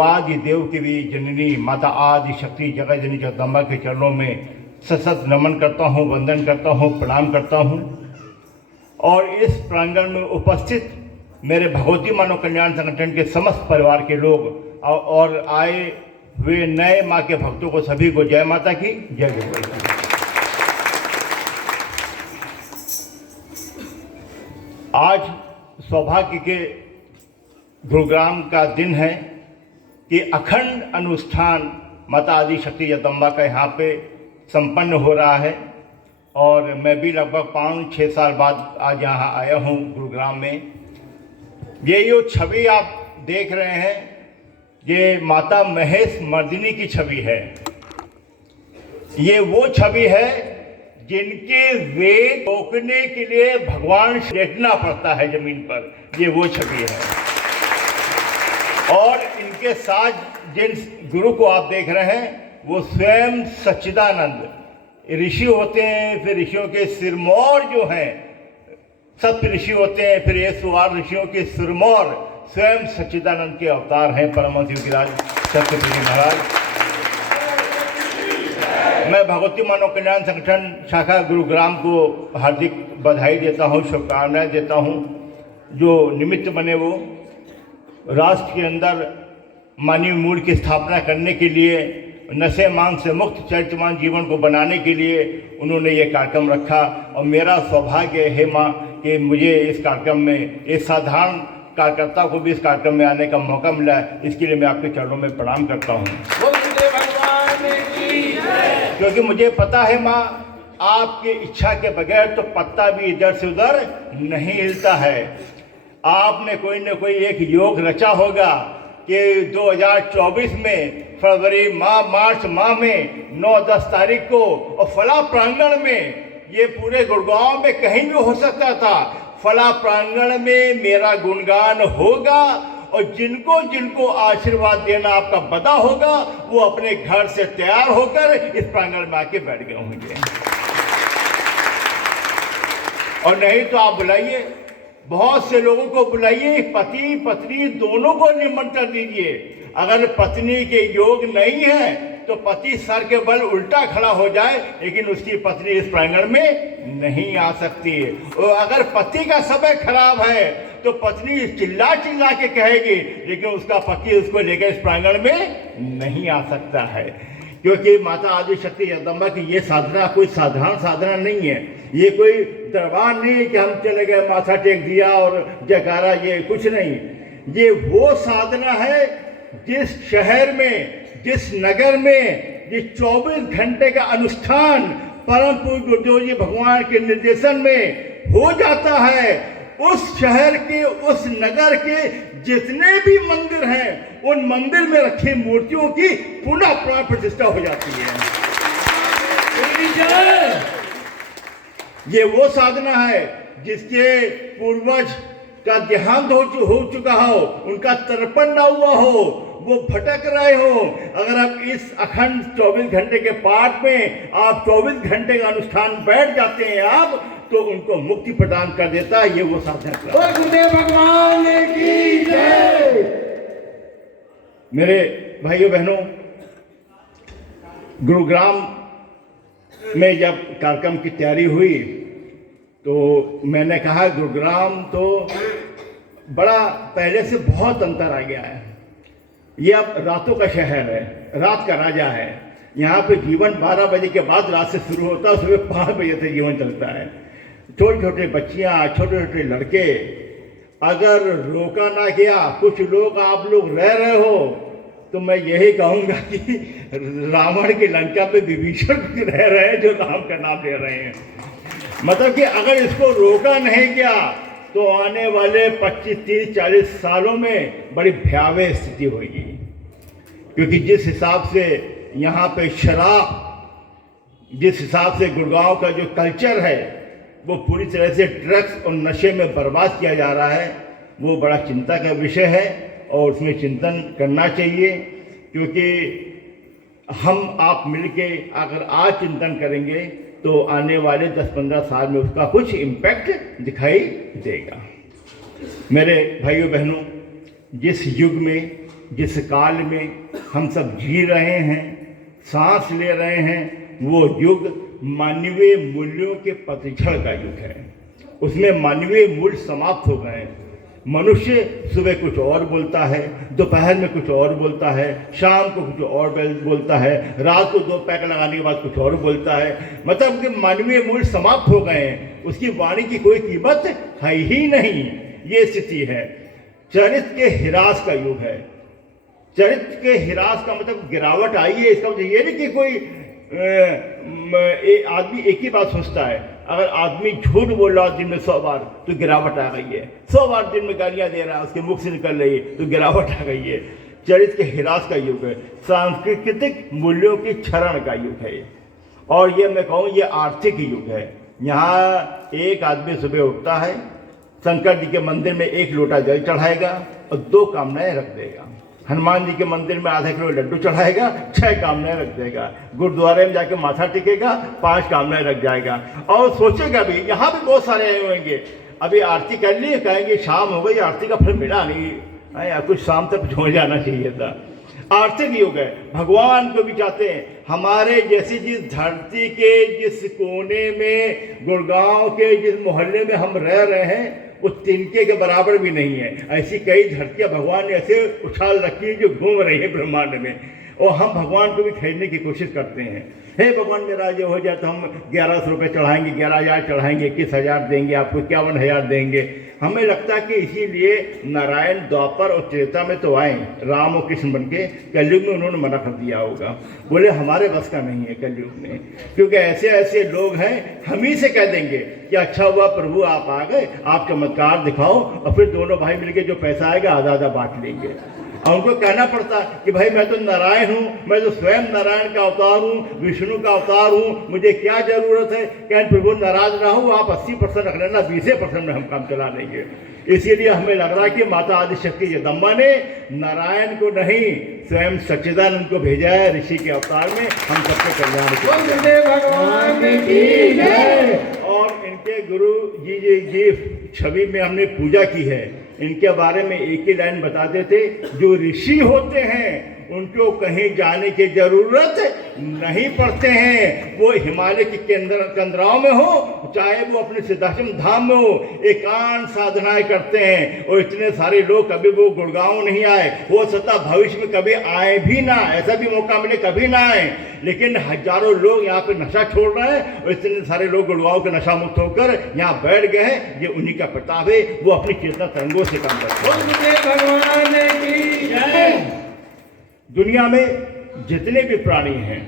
आदि देव की भी जननी माता आदि शक्ति जगत जननी जगदम्बा के चरणों में सशक्त नमन करता हूँ, वंदन करता हूँ, प्रणाम करता हूँ। और इस प्रांगण में उपस्थित मेरे भगवती मानव कल्याण संगठन के समस्त परिवार के लोग और आए हुए नए माँ के भक्तों को सभी को जय माता की जय गुरु। आज सौभाग्य के गुरुग्राम का दिन है कि अखंड अनुष्ठान माता आदि शक्ति जगदम्बा का यहाँ पे संपन्न हो रहा है और मैं भी लगभग 5-6 साल बाद आज यहाँ आया हूँ गुरुग्राम में। ये जो छवि आप देख रहे हैं ये माता महेश मर्दिनी की छवि है। ये वो छवि है जिनके वेद रोकने के लिए भगवान लेटना पड़ता है जमीन पर, ये वो छवि है। और इनके साथ जिन गुरु को आप देख रहे हैं वो स्वयं सच्चिदानंद ऋषि होते हैं। फिर ऋषियों के सिरमौर जो हैं सप्त ऋषि होते हैं, फिर ये 108 ऋषियों के सिरमौर स्वयं सच्चिदानंद के अवतार हैं परमहंस योगीराज सत्यपुरी महाराज। मैं भगवती मानव कल्याण संगठन शाखा गुरुग्राम को हार्दिक बधाई देता हूँ, शुभकामनाएं देता हूँ। जो निमित्त बने वो राष्ट्र के अंदर मानवीय मूल्य की स्थापना करने के लिए, नशे मांग से मुक्त चरित्रवान जीवन को बनाने के लिए उन्होंने ये कार्यक्रम रखा। और मेरा सौभाग्य है माँ कि मुझे इस कार्यक्रम में एक साधारण कार्यकर्ता को भी इस कार्यक्रम में आने का मौका मिला। इसके लिए मैं आपके चरणों में प्रणाम करता हूँ, क्योंकि मुझे पता है माँ आपकी इच्छा के बगैर तो पत्ता भी इधर से उधर नहीं हिलता है। आपने कोई न कोई एक योग रचा होगा कि 2024 में फरवरी मार्च माह में 9-10 तारीख को और फला प्रांगण में, ये पूरे गुड़गांव में कहीं भी हो सकता था, फला प्रांगण में मेरा गुणगान होगा और जिनको जिनको आशीर्वाद देना आपका बदा होगा वो अपने घर से तैयार होकर इस प्रांगण में आके बैठ गए होंगे। और नहीं तो आप बुलाइए, बहुत से लोगों को बुलाइए, पति पत्नी दोनों को निमंत्रण दीजिए। अगर पत्नी के योग नहीं है तो पति सर के बल उल्टा खड़ा हो जाए, लेकिन उसकी पत्नी इस प्रांगण में नहीं आ सकती है। और अगर पति का समय खराब है तो पत्नी चिल्ला चिल्ला के कहेगी, लेकिन उसका पति उसको लेकर इस प्रांगण में नहीं आ सकता है। क्योंकि माता आदि शक्ति जगदम्बा की ये साधना कोई साधारण साधना नहीं है। ये कोई दरबार नहीं कि हम चले गए माथा टेक दिया और जयकारा, ये कुछ नहीं। ये वो साधना है जिस शहर में, जिस नगर में ये 24 घंटे का अनुष्ठान परम पूज्य गुरुदेव जी भगवान के निर्देशन में हो जाता है, उस शहर के, उस नगर के जितने भी मंदिर हैं उन मंदिर में रखी मूर्तियों की पुनः प्राण प्रतिष्ठा हो जाती है। ये वो साधना है जिसके पूर्वज का देहांत हो चुका हो, उनका तर्पण ना हुआ हो, वो भटक रहे हो। अगर आप इस अखंड 24 घंटे के पाठ में आप 24 घंटे का अनुष्ठान बैठ जाते हैं आप, तो उनको मुक्ति प्रदान कर देता है। ये वो साधना। गुरुदेव भगवान की जय। मेरे भाइयों बहनों, गुरुग्राम में जब कार्यक्रम की तैयारी हुई तो मैंने कहा गुरुग्राम तो बड़ा पहले से बहुत अंतर आ गया है। ये अब रातों का शहर है, रात का राजा है। यहाँ पे जीवन 12 बजे के बाद रात से शुरू होता है, सुबह 5 बजे तक जीवन चलता है। छोटे छोटे बच्चियाँ, छोटे छोटे लड़के, अगर रोका ना गया, कुछ लोग आप लोग रह रहे हो तो मैं यही कहूँगा कि रावण की लंका पे विभीषण रह रहे हैं जो राम का नाम ले रहे हैं। मतलब कि अगर इसको रोका नहीं गया तो आने वाले 25, 30, 40 सालों में बड़ी भयावह स्थिति होगी। क्योंकि जिस हिसाब से यहाँ पे शराब, जिस हिसाब से गुड़गांव का जो कल्चर है वो पूरी तरह से ड्रग्स और नशे में बर्बाद किया जा रहा है, वो बड़ा चिंता का विषय है और उसमें चिंतन करना चाहिए। क्योंकि हम आप मिलके अगर आज चिंतन करेंगे तो आने वाले 10-15 साल में उसका कुछ इम्पैक्ट दिखाई देगा। मेरे भाइयों बहनों, जिस युग में जिस काल में हम सब जी रहे हैं, सांस ले रहे हैं, वो युग मानवीय मूल्यों के पतझड़ का युग है। उसमें मानवीय मूल्य समाप्त हो गए। मनुष्य सुबह कुछ और बोलता है, दोपहर में कुछ और बोलता है, शाम को कुछ और बोलता है, रात को 2 पैक लगाने के बाद कुछ और बोलता है। मतलब कि मानवीय मूल्य समाप्त हो गए हैं, उसकी वाणी की कोई कीमत है ही नहीं। ये स्थिति है। चरित्र के हिरास का युग है। चरित्र के हिरास का मतलब गिरावट आई है। इसका मतलब ये नहीं कि कोई आदमी एक ही बात सोचता है। अगर आदमी झूठ बोल रहा है दिन में 100 बार तो गिरावट आ गई है। 100 बार दिन में गालियां दे रहा है, उसके मुख से निकल रही है तो गिरावट आ गई है। चरित्र के हिरास का युग है। सांस्कृतिक मूल्यों की क्षरण का युग है। और ये मैं कहूँ ये आर्थिक युग है। यहाँ एक आदमी सुबह उठता है, शंकर जी के मंदिर में 1 लोटा जल चढ़ाएगा और 2 कामनाएं रख देगा। हनुमान जी के मंदिर में आधा किलो लड्डू चढ़ाएगा, 6 कामनाएं रख देगा। गुरुद्वारे में जाके माथा टेकेगा, 5 कामनाएं रख जाएगा। और सोचेगा भी यहाँ भी बहुत सारे आए होंगे, अभी आरती कर ली, कहेंगे शाम हो गई, आरती का फल मिला नहीं, या कुछ शाम तक हो जाना चाहिए था। आर्थिक युग है। भगवान को भी चाहते हैं हमारे जैसी जिस धरती के जिस कोने में, गुड़गांव के जिस मोहल्ले में हम रह रहे हैं, वो तिनके के बराबर भी नहीं है। ऐसी कई धरतियां भगवान ने ऐसे उछाल रखी है जो घूम रही है ब्रह्मांड में, और हम भगवान को भी खरीदने की कोशिश करते हैं। हे भगवान मेरा जो हो जाए तो हम 1100 रुपये चढ़ाएंगे, 11,000 चढ़ाएंगे, 21,000 देंगे, आपको 51,000 देंगे। हमें लगता है कि इसीलिए नारायण द्वापर और त्रेता में तो आए राम और कृष्ण बन के, कलयुग में उन्होंने मना कर दिया होगा। बोले हमारे बस का नहीं है कलयुग में, क्योंकि ऐसे ऐसे लोग हैं, हम ही से कह देंगे कि अच्छा हुआ प्रभु आप आ गए, आप चमत्कार दिखाओ, और फिर दोनों भाई मिलके जो पैसा आएगा आधा आधा बांट लेंगे। और उनको कहना पड़ता कि भाई मैं तो नारायण हूँ, मैं तो स्वयं नारायण का अवतार हूँ, विष्णु का अवतार हूँ, मुझे क्या जरूरत है। कहें प्रभु नाराज ना हो, आप 80% रख लेना, 20% में हम काम चला लेंगे। इसीलिए हमें लग रहा है कि माता आदिशक्ति जगदम्बा ने नारायण को नहीं, स्वयं सच्चिदानंद को भेजा है ऋषि के अवतार में, हम सबके कल्याण के। और इनके गुरु जी छवि में हमने पूजा की है। इनके बारे में एक ही लाइन बता देते, जो ऋषि होते हैं उनको कहीं जाने की जरूरत नहीं पड़ते हैं। वो हिमालय की कंदराओं में हो, चाहे वो अपने सिद्धाश्रम धाम में हो, एकांत साधनाएं करते हैं। और इतने सारे लोग कभी वो गुड़गांव नहीं आए, हो सकता भविष्य में कभी आए भी ना, ऐसा भी मौका मिले कभी ना आए, लेकिन हजारों लोग यहाँ पे नशा छोड़ रहे हैं और इतने सारे लोग गुड़गांव के नशा मुक्त होकर यहाँ बैठ गए हैं। ये उन्हीं का प्रताप है, वो अपनी चेतना तरंगों से काम करते हैं। भगवान की जय। दुनिया में जितने भी प्राणी हैं,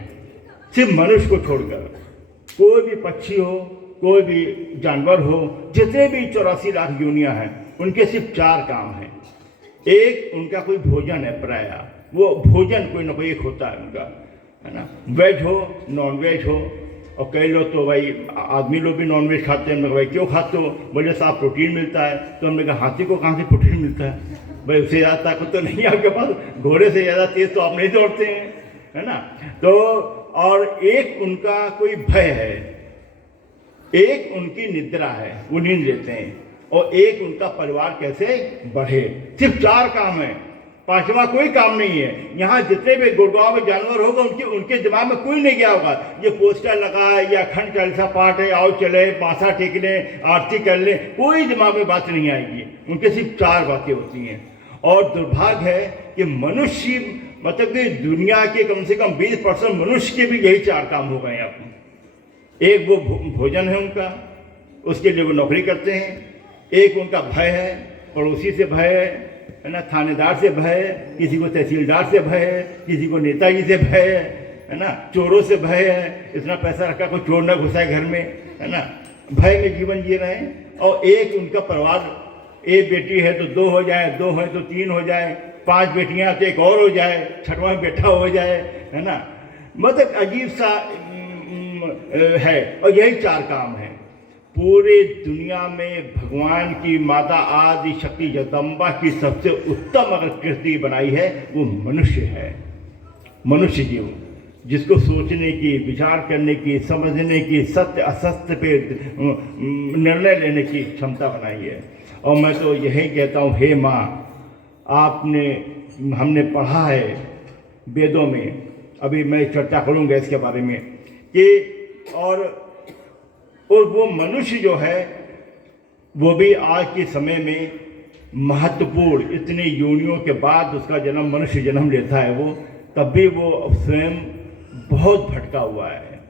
सिर्फ मनुष्य को छोड़कर, कोई भी पक्षी हो, कोई भी जानवर हो, जितने भी 84 लाख योनियां हैं, उनके सिर्फ 4 काम हैं। एक, उनका कोई भोजन है, प्राय वो भोजन कोई ना कोई एक होता है उनका, है ना। वेज हो, नॉन वेज हो। और कई लोग तो भाई आदमी लोग भी नॉन वेज खाते हैं। भाई क्यों खाते हो? बोले साहब प्रोटीन मिलता है। तो हमने कहा हाथी को कहाँ से प्रोटीन मिलता है? भाई उससे ज़्यादा ताकत तो नहीं है आपके पास, घोड़े से ज़्यादा तेज तो आप नहीं दौड़ते हैं, है ना। तो और एक उनका कोई भय है, एक उनकी निद्रा है, वो नींद लेते हैं, और एक उनका परिवार कैसे बढ़े। सिर्फ 4 काम है, 5वां कोई काम नहीं है। यहाँ जितने भी गुड़गांव में जानवर होगा उनके दिमाग में कोई नहीं गया होगा ये पोस्टर लगा है या अखंड चालीसा पाठ है, आओ चले माथा टेक लें, आरती कर लें, कोई दिमाग में बात नहीं आएगी। उनके सिर्फ 4 बातें होती हैं। और दुर्भाग्य है कि मनुष्य, मतलब कि दुनिया के कम से कम 20% मनुष्य के भी यही 4 काम हो गए हैं अब। एक वो भोजन है उनका, उसके लिए वो नौकरी करते हैं। एक उनका भय है, पड़ोसी से भय है ना, थानेदार से भय है, किसी को तहसीलदार से भय है, किसी को नेताजी से भय है ना, चोरों से भय है, इतना पैसा रखा कोई चोर ना घुसाए घर में, है ना, भय में जीवन जी रहे हैं। और एक उनका परिवार, एक बेटी है तो 2 हो जाए, 2 है तो 3 हो जाए, 5 बेटियां तो एक और हो जाए, 6वां बेटा हो जाए, है ना। मतलब अजीब सा है। और यही 4 काम है। पूरे दुनिया में भगवान की माता आदि शक्ति जगदम्बा की सबसे उत्तम अगर कृति बनाई है वो मनुष्य है, मनुष्य जीव, जिसको सोचने की, विचार करने की, समझने की, सत्य असत्य पे निर्णय लेने की क्षमता बनाई है। और मैं तो यही कहता हूँ, हे माँ, आपने हमने पढ़ा है वेदों में, अभी मैं चर्चा करूँगा इसके बारे में कि और वो मनुष्य जो है वो भी आज के समय में महत्वपूर्ण, इतने योनियों के बाद उसका जन्म, मनुष्य जन्म लेता है वो, तब भी वो स्वयं बहुत भटका हुआ है।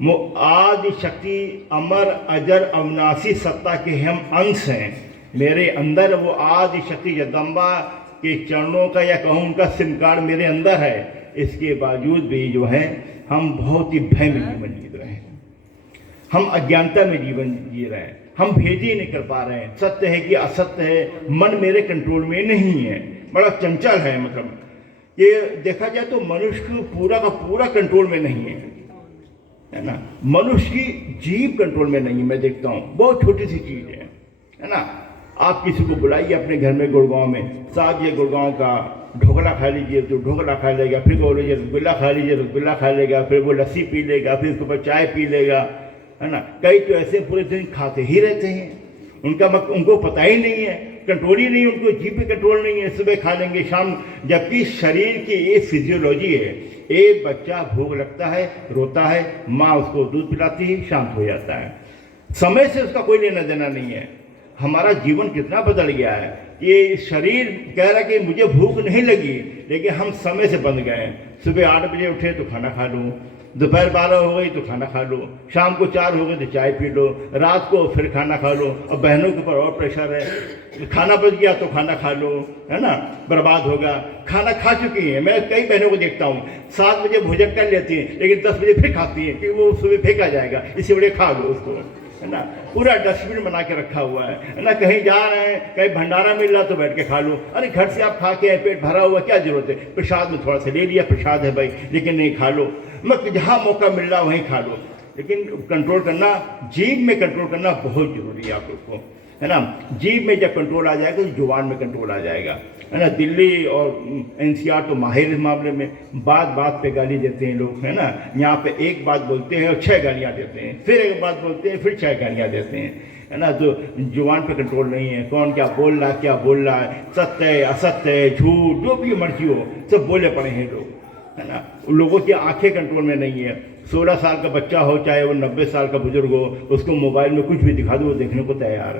वो आदि शक्ति, अमर अजर अविनाशी सत्ता के हम अंश हैं। मेरे अंदर वो आदि शक्ति जगदम्बा के चरणों का या कहूँ उनका सिम कार्ड मेरे अंदर है। इसके बावजूद भी जो है हम बहुत ही भय में जीवन जी रहे हैं, हम अज्ञानता में जीवन जी रहे हैं, हम भेद ही नहीं कर पा रहे हैं। सत्य है कि असत्य है, मन मेरे कंट्रोल में नहीं है, बड़ा चंचल है। मतलब ये देखा जाए तो मनुष्य को पूरा का पूरा कंट्रोल में नहीं है ना। मनुष्य की जीव कंट्रोल में नहीं है। मैं देखता हूँ बहुत छोटी सी चीज़ है ना। आप किसी को बुलाइए अपने घर में गुड़गांव में, साहब ये गुड़गांव का ढोकला खा लीजिए, तो ढोकला खा लेगा, फिर बोल लीजिए रसगुल्ला खा लीजिए, रसगुल्ला खा लेगा, फिर वो लस्सी पी लेगा, फिर उसके ऊपर चाय पी लेगा, है ना। कई तो ऐसे पूरे दिन खाते ही रहते हैं, उनको पता ही नहीं है, कंट्रोल ही नहीं, उनको जीभ पे कंट्रोल नहीं है। सुबह खा लेंगे, शाम, जबकि शरीर की ये फिजियोलॉजी है। एक बच्चा भूख लगता है, रोता है, माँ उसको दूध पिलाती है, शांत हो जाता है। समय से उसका कोई लेना देना नहीं है। हमारा जीवन कितना बदल गया है। ये शरीर कह रहा है कि मुझे भूख नहीं लगी, लेकिन हम समय से बंध गए हैं। सुबह 8 बजे उठे तो खाना खा लो, दोपहर 12 हो गई तो खाना खा लो, शाम को 4 हो गए तो चाय पी लो, रात को फिर खाना खा लो। और बहनों के ऊपर और प्रेशर है, खाना बच गया तो खाना खा लो, है ना, बर्बाद होगा। खाना खा चुकी हैं, मैं कई बहनों को देखता हूँ 7 बजे भोजन कर लेती हैं, लेकिन 10 बजे फिर खाती हैं कि वो सुबह फेंका जाएगा, इसी बड़े खा लो उसको, है ना। पूरा डस्टबिन बना के रखा हुआ है ना। कहीं जा रहे हैं, कहीं भंडारा मिल रहा तो बैठ के खा लो। अरे घर से आप खा के पेट भरा हुआ, क्या जरूरत है, प्रसाद में थोड़ा सा ले लिया, प्रसाद है भाई, लेकिन नहीं, खा लो मत, जहाँ मौका मिल रहा वहीं खा लो। लेकिन कंट्रोल करना, जीभ में कंट्रोल करना बहुत जरूरी है आप लोग को, है ना। जीभ में जब कंट्रोल आ जाएगा तो जुबान में कंट्रोल आ जाएगा, है ना। दिल्ली और एनसीआर तो माहिर इस मामले में, बात बात पे गाली देते हैं लोग, है ना। यहाँ पे एक बात बोलते हैं और 6 गालियाँ देते हैं, फिर एक बात बोलते हैं, फिर 6 गालियाँ देते हैं, है ना। तो जुबान पे कंट्रोल नहीं है, कौन क्या बोल रहा है, सत्य है, असत्य है, झूठ, जो भी मर्जी हो, सब बोले पड़े हैं लोग, है ना। लोगों की आंखें कंट्रोल में नहीं है। 16 साल का बच्चा हो, चाहे वो 90 साल का बुजुर्ग हो, उसको मोबाइल में कुछ भी दिखा दो, वो देखने को तैयार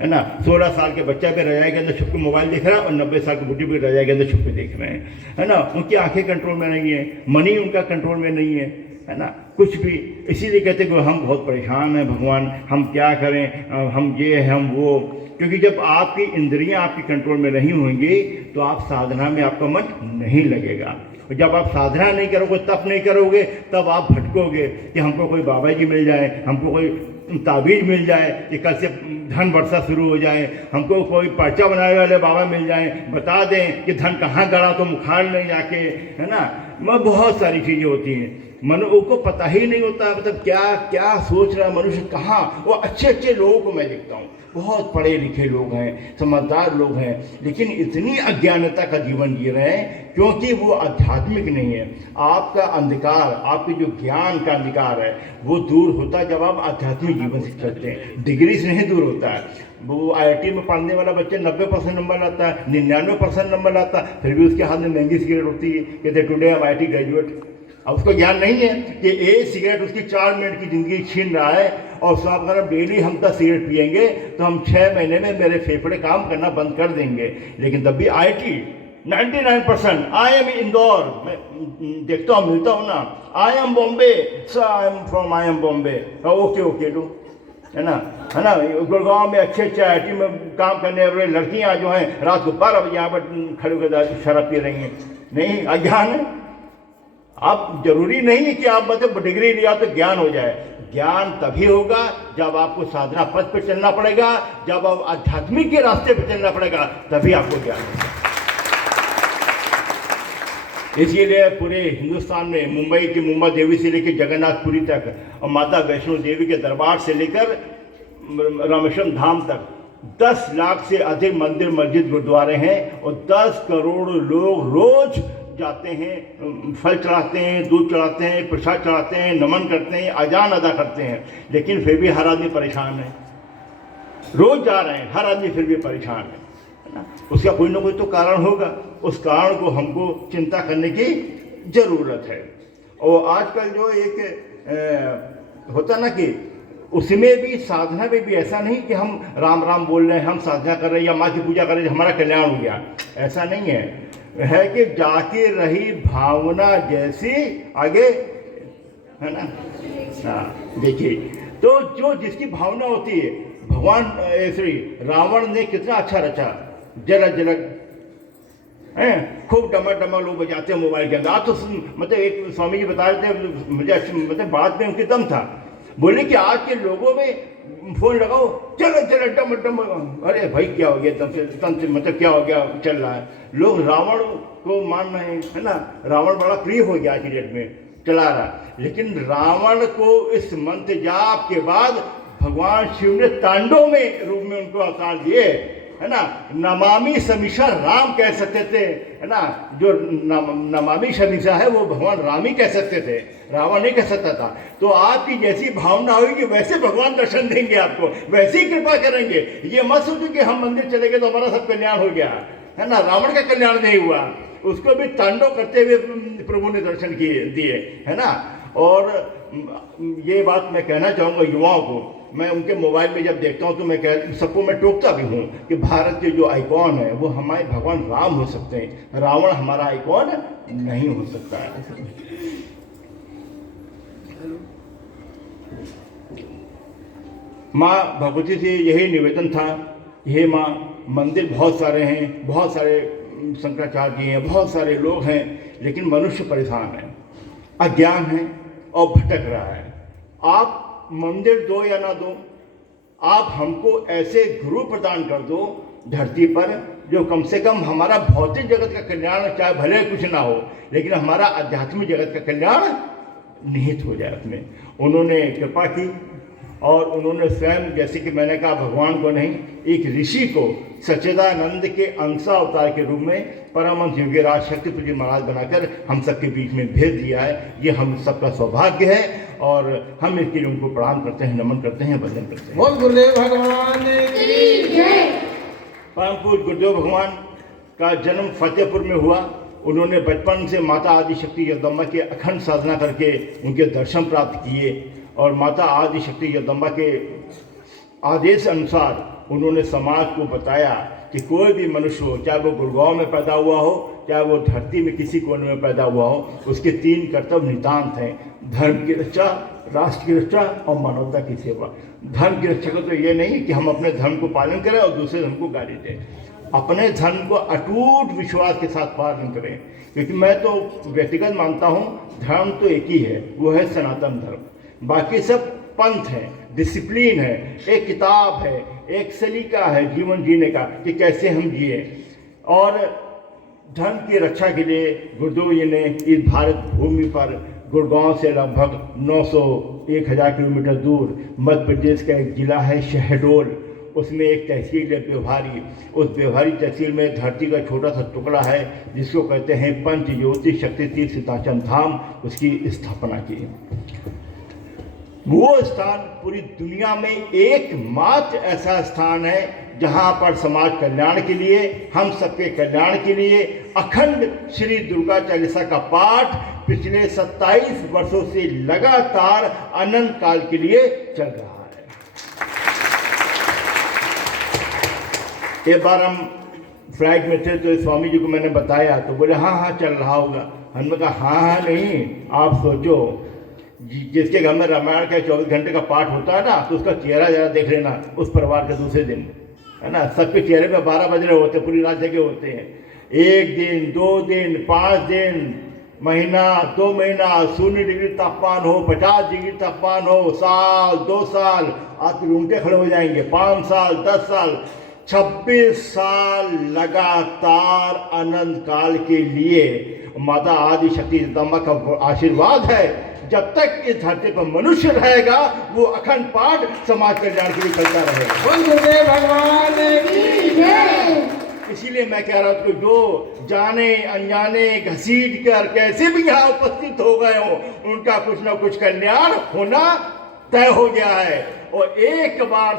है ना। 16 साल के बच्चा भी रजाई के अंदर छुप के मोबाइल देख रहा है, और 90 साल के बुढ़ी भी रजाई के अंदर छुप के देख रहे हैं, है ना। उनकी आंखें कंट्रोल में नहीं है, मनी उनका कंट्रोल में नहीं है ना, कुछ भी। इसीलिए कहते हैं कि हम बहुत परेशान हैं भगवान, हम क्या करें, हम ये हैं, हम वो। क्योंकि जब आपकी इंद्रियां आपकी कंट्रोल में नहीं होंगी तो आप साधना में आपका मन नहीं लगेगा। जब आप साधना नहीं करोगे, तप नहीं करोगे, तब आप भटकोगे कि हमको कोई बाबा जी मिल जाए, हमको कोई ताबीज मिल जाए कि कल से धन वर्षा शुरू हो जाए, हमको कोई पर्चा बनाने वाले बाबा मिल जाए, बता दें कि धन कहाँ गड़ा तो मुखाड़ नहीं जाके, है ना। बहुत सारी चीज़ें होती हैं, मनुष्य को पता ही नहीं होता, मतलब क्या क्या सोच रहा है मनुष्य, कहाँ। वो अच्छे लोगों को मैं देखता हूँ, बहुत पढ़े लिखे लोग हैं, समझदार लोग हैं, लेकिन इतनी अज्ञानता का जीवन जी रहे हैं क्योंकि वो आध्यात्मिक नहीं है। आपका अंधकार, आपके जो ज्ञान का अंधकार है, वो दूर होता है जब आप आध्यात्मिक जीवन से चलते हैं, डिग्री से नहीं दूर होता है। वो IIT में पढ़ने वाला बच्चा 90% नंबर लाता है, 99% नंबर लाता है, फिर भी उसके हाथ में महंगी सिगरेट होती है, कहते टुडे आई IIT ग्रेजुएट। अब उसको ज्ञान नहीं है कि एक सिगरेट उसकी 4 मिनट की ज़िंदगी छीन रहा है, और साहब अगर डेली हम 10 सिगरेट पिएंगे तो हम 6 महीने में मेरे फेफड़े काम करना बंद कर देंगे। लेकिन तब भी IIT 99%, आई एम इंदौर, मैं देखता हूँ, मिलता हूँ ना, I am Bombay, sir I am from I am Bombay, okay लो, है ना। गुड़गांव में अच्छे IIT में काम करने वाले लड़कियाँ जो हैं रात को 12 बजे यहाँ पर खड़े होकर शराब पी रही हैं। नहीं, अज्ञान है। आप जरूरी नहीं है कि आप मतलब डिग्री लिया तो ज्ञान हो जाए। ज्ञान तभी होगा जब आपको साधना पथ पे चलना पड़ेगा, जब आप आध्यात्मिक के रास्ते पे चलना पड़ेगा, तभी आपको ज्ञान होगा। इसीलिए पूरे हिंदुस्तान में मुंबई की मुंबा देवी से लेकर जगन्नाथपुरी तक, और माता वैष्णो देवी के दरबार से लेकर रामेश्वरम धाम तक 10 लाख से अधिक मंदिर, मस्जिद, गुरुद्वारे हैं, और 10 करोड़ लोग रोज जाते हैं, फल चढ़ाते हैं, दूध चढ़ाते हैं, प्रसाद चढ़ाते हैं, नमन करते हैं, अजान अदा करते हैं। लेकिन फिर भी हर आदमी परेशान है। रोज जा रहे हैं, हर आदमी फिर भी परेशान है ना। उसका कोई ना कोई तो कारण होगा। उस कारण को हमको चिंता करने की ज़रूरत है। और आजकल जो एक होता ना कि उसमें भी साधना में भी ऐसा नहीं कि हम राम राम बोल रहे हैं, हम साधना कर रहे हैं या माँ की पूजा कर रहे हैं, हमारा कल्याण हो गया, ऐसा नहीं है कि जाके रही भावना जैसी आगे, है ना। हाँ देखिए, तो जो जिसकी भावना होती है, भगवान श्री रावण ने कितना अच्छा रचा, जलक जलक हैं, खूब डमक डमक लोग बजाते हैं मोबाइल के अंदर। आप तो मतलब एक स्वामी जी बता रहे थे, मुझे मतलब बात में उनके दम था, बोले कि आज के लोगों में फोन लगाओ, चलो चलो डमक डमक, अरे भाई क्या हो गया, तम से मतलब क्या हो गया चल रहा है। लोग रावण को मान रहे हैं, है ना, रावण बड़ा प्रिय हो गया आज की डेट में, चला रहा। लेकिन रावण को इस मंत्र जाप के बाद भगवान शिव ने तांडव में रूप में उनको अवतार दिए, है ना। नमामि समीक्षा राम कह सकते थे, है ना, जो नमामि समीक्षा है वो भगवान राम ही कह सकते थे, रावण नहीं कह सकता था। तो आपकी जैसी भावना होगी वैसे भगवान दर्शन देंगे आपको, वैसे ही कृपा करेंगे। ये मत सोचो कि हम मंदिर चले गए तो हमारा सब कल्याण हो गया, है ना। रावण का कल्याण नहीं हुआ, उसको भी तांडव करते हुए प्रभु ने दर्शन दिए, है ना। और ये बात मैं कहना चाहूँगा युवाओं को, मैं उनके मोबाइल में जब देखता हूँ तो मैं सबको मैं टोकता भी हूँ कि भारत के जो आइकॉन है वो हमारे भगवान राम हो सकते हैं, रावण हमारा आइकॉन नहीं हो सकता है। माँ भगवती से यही निवेदन था, हे माँ, मंदिर बहुत सारे हैं, बहुत सारे शंकराचार्य जी हैं, बहुत सारे लोग हैं, लेकिन मनुष्य परेशान है, अज्ञान है और भटक रहा है। आप मंदिर दो या ना दो, आप हमको ऐसे गुरु प्रदान कर दो धरती पर जो कम से कम हमारा भौतिक जगत का कल्याण, चाहे भले कुछ ना हो, लेकिन हमारा आध्यात्मिक जगत का कल्याण निहित हो जाए उसमें। उन्होंने कृपा की और उन्होंने स्वयं, जैसे कि मैंने कहा, भगवान को नहीं, एक ऋषि को सच्चिदानंद के अंशावतार के रूप में परमहंस योगीराज शक्तिपुरी महाराज बनाकर हम सबके बीच में भेज दिया है। ये हम सबका सौभाग्य है और हम इसके लिए उनको प्रणाम करते हैं, नमन करते हैं, वंदन करते हैं। बोल गुरुदेव भगवान की जय। परम पूज्य गुरुदेव भगवान का जन्म फतेहपुर में हुआ। उन्होंने बचपन से माता आदिशक्ति जगदम्बा की अखंड साधना करके उनके दर्शन प्राप्त किए और माता आदिशक्ति जगदम्बा के आदेश अनुसार उन्होंने समाज को बताया कि कोई भी मनुष्य हो, चाहे वो गुड़गांव में पैदा हुआ हो, चाहे वो धरती में किसी कोने में पैदा हुआ हो, उसके 3 कर्तव्य नितांत हैं: धर्म की रक्षा, राष्ट्र की रक्षा और मानवता की सेवा। धर्म की रक्षा का तो ये नहीं कि हम अपने धर्म को पालन करें और दूसरे धर्म को गाली दें, अपने धर्म को अटूट विश्वास के साथ पालन करें। क्योंकि मैं तो व्यक्तिगत मानता हूँ धर्म तो एक ही है, वो है सनातन धर्म। बाकी सब पंथ है, डिसिप्लिन है, एक किताब है, एक सलीका है जीवन जीने का कि कैसे हम जिए। और धर्म की रक्षा के लिए गुरुदेव जी ने इस भारत भूमि पर गुड़गांव से लगभग 900-1000 किलोमीटर दूर मध्य प्रदेश का एक जिला है शहडोल, उसमें एक तहसील है व्यवहारी। उस व्यवहारी तहसील में धरती का छोटा सा टुकड़ा है जिसको कहते हैं पंच ज्योति शक्तितीर्थ सीताचल धाम, उसकी स्थापना की। वो स्थान पूरी दुनिया में एकमात्र ऐसा स्थान है जहाँ पर समाज कल्याण के लिए, हम सबके कल्याण के लिए अखंड श्री दुर्गा चालीसा का पाठ पिछले 27 वर्षों से लगातार अनंत काल के लिए चल रहा है। एक बार हम फ्लाइट में थे तो स्वामी जी को मैंने बताया तो बोले हाँ चल रहा होगा। हमने कहा हाँ नहीं, आप सोचो जिसके घर में रामायण का 24 घंटे का पाठ होता है ना, तो उसका चेहरा जरा देख लेना उस परिवार के दूसरे दिन, है ना। सबके चेहरे पे 12 बज रहे होते, पूरी रात जगे होते हैं। 1 दिन, 2 दिन, 5 दिन, महीना, 2 महीना, 0 डिग्री तापमान हो, 50 डिग्री तापमान हो, साल, 2 साल, आप रूंगटे खड़े हो जाएंगे, 5 साल, 10 साल, 26 साल लगातार अनंत काल के लिए माता आदिशक्ति जगदम्बा का आशीर्वाद है। जब तक इस धरती पर मनुष्य रहेगा वो अखंड पाठ समाज कल्याण के लिए चलता रहेगा। भगवान की जय। इसीलिए मैं कह रहा हूँ कि जो जाने अनजाने घसीट कर कैसे भी यहाँ उपस्थित हो गए हो, उनका कुछ ना कुछ कल्याण होना तय हो गया है। और एक बार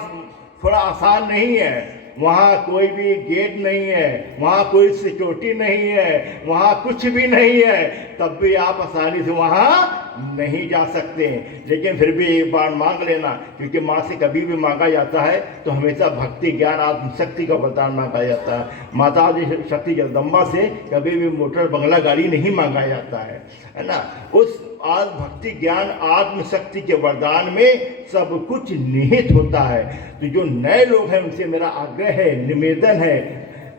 थोड़ा आसान नहीं है, वहाँ कोई भी गेट नहीं है, वहाँ कोई सिक्योरिटी नहीं है, वहाँ कुछ भी नहीं है, तब भी आप आसानी से वहाँ नहीं जा सकते। लेकिन फिर भी एक बार मांग लेना, क्योंकि माँ से कभी भी मांगा जाता है तो हमेशा भक्ति ज्ञान आत्मशक्ति का वरदान मांगा जाता है। माता आदि शक्ति जगदम्बा से कभी भी मोटर बंगला गाड़ी नहीं मांगा जाता है ना। उस आज भक्ति ज्ञान आत्मशक्ति के वरदान में सब कुछ निहित होता है। तो जो नए लोग हैं उनसे मेरा आग्रह है, निवेदन है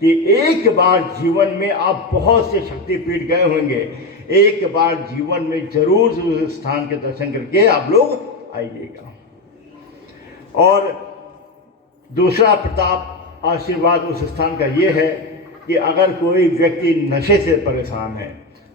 कि एक बार जीवन में आप बहुत से शक्तिपीठ गए होंगे, एक बार जीवन में जरूर उस स्थान के दर्शन करके आप लोग आइएगा। और दूसरा प्रताप आशीर्वाद उस स्थान का ये है कि अगर कोई व्यक्ति नशे से परेशान है,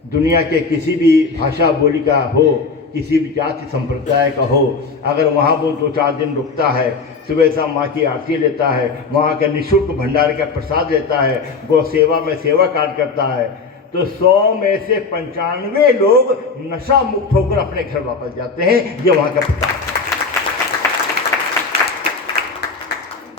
दुनिया के किसी भी भाषा बोली का हो, किसी भी जाति संप्रदाय का हो, अगर वहाँ वो 2-4 दिन रुकता है, सुबह शाम माँ की आरती लेता है, वहाँ का निःशुल्क भंडारे का प्रसाद लेता है, गौ सेवा में सेवा कार्य करता है, तो 100 में से 95 लोग नशा मुक्त होकर अपने घर वापस जाते हैं। ये वहाँ का प्रताप है।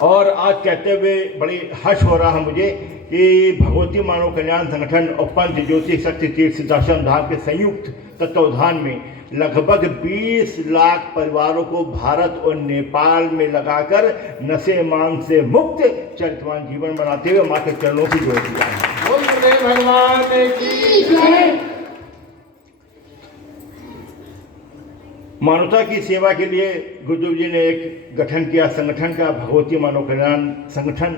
और आज कहते हुए बड़ी हर्ष हो रहा है मुझे कि भगवती मानव कल्याण संगठन और पंच ज्योति शक्ति तीर्थ सिद्धाश्रम धाम के संयुक्त तत्वावधान में लगभग 20 लाख परिवारों को भारत और नेपाल में लगाकर नशे मान से मुक्त चरितवान जीवन बनाते हुए माँ के चरणों की जोड़ दिया है। बोल गुरुदेव भगवान की जय। मानवता की सेवा के लिए गुरुदेव जी ने एक गठन किया संगठन का, भगवती मानव कल्याण संगठन,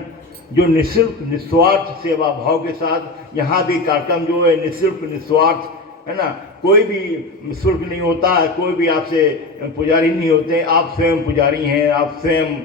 जो निःशुल्क निस्वार्थ सेवा भाव के साथ यहाँ भी कार्यक्रम जो है निःशुल्क निस्वार्थ है ना, कोई भी शुल्क नहीं होता है, कोई भी आपसे पुजारी नहीं होते, आप स्वयं पुजारी हैं, आप स्वयं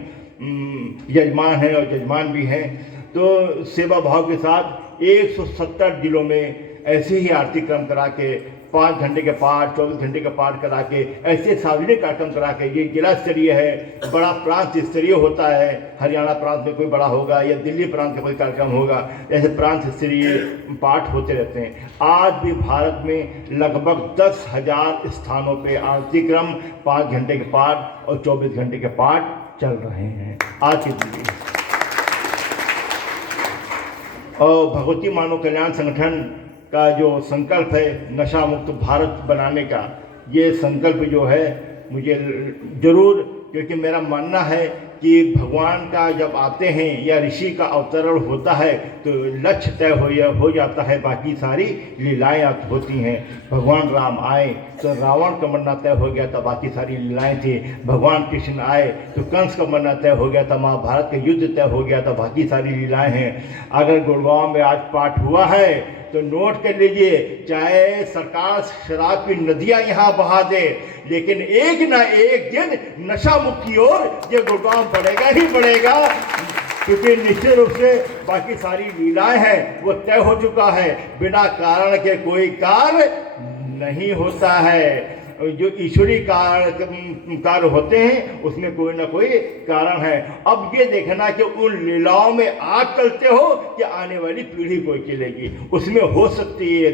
यजमान हैं और यजमान भी हैं। तो सेवा भाव के साथ 170 जिलों में ऐसे ही आरती क्रम करा के 5 घंटे के पाठ, 24 घंटे का पाठ करा के, ऐसे सार्वजनिक कार्यक्रम करा के, ये जिला स्तरीय है, बड़ा प्रांत स्तरीय होता है, हरियाणा प्रांत में कोई बड़ा होगा या दिल्ली प्रांत का कोई कार्यक्रम होगा, ऐसे प्रांत स्तरीय पाठ होते रहते हैं। आज भी भारत में लगभग 10,000 स्थानों पे आरती क्रम, 5 घंटे के पाठ और 24 घंटे के पाठ चल रहे हैं आज के दिन। और भगवती मानव कल्याण संगठन का जो संकल्प है नशा मुक्त भारत बनाने का, ये संकल्प जो है मुझे जरूर, क्योंकि मेरा मानना है कि भगवान का जब आते हैं या ऋषि का अवतरण होता है तो लक्ष्य तय हो जाता है, बाकी सारी लीलाएं होती हैं। भगवान राम आए तो रावण का मरना तय हो गया था, बाकी सारी लीलाएं थी। भगवान कृष्ण आए तो कंस का मरना तय हो गया था, महाभारत का युद्ध तय हो गया था, बाकी सारी लीलाएं हैं। अगर गुड़गांव में आज पाठ हुआ है तो नोट कर लीजिए, चाहे सरकार शराब की नदियां यहाँ बहा दे, लेकिन एक ना एक दिन नशा मुक्त की ओर ये गुड़गांव बढ़ेगा ही बढ़ेगा, क्योंकि निश्चित रूप से बाकी सारी लीलाएं हैं वो तय हो चुका है। बिना कारण के कोई कार्य नहीं होता है। जो ईश्वरीय कार्य होते हैं उसमें कोई ना कोई कारण है। अब ये देखना कि उन लीलाओं में आप चलते हो कि आने वाली पीढ़ी कोई चलेगी, उसमें हो सकती है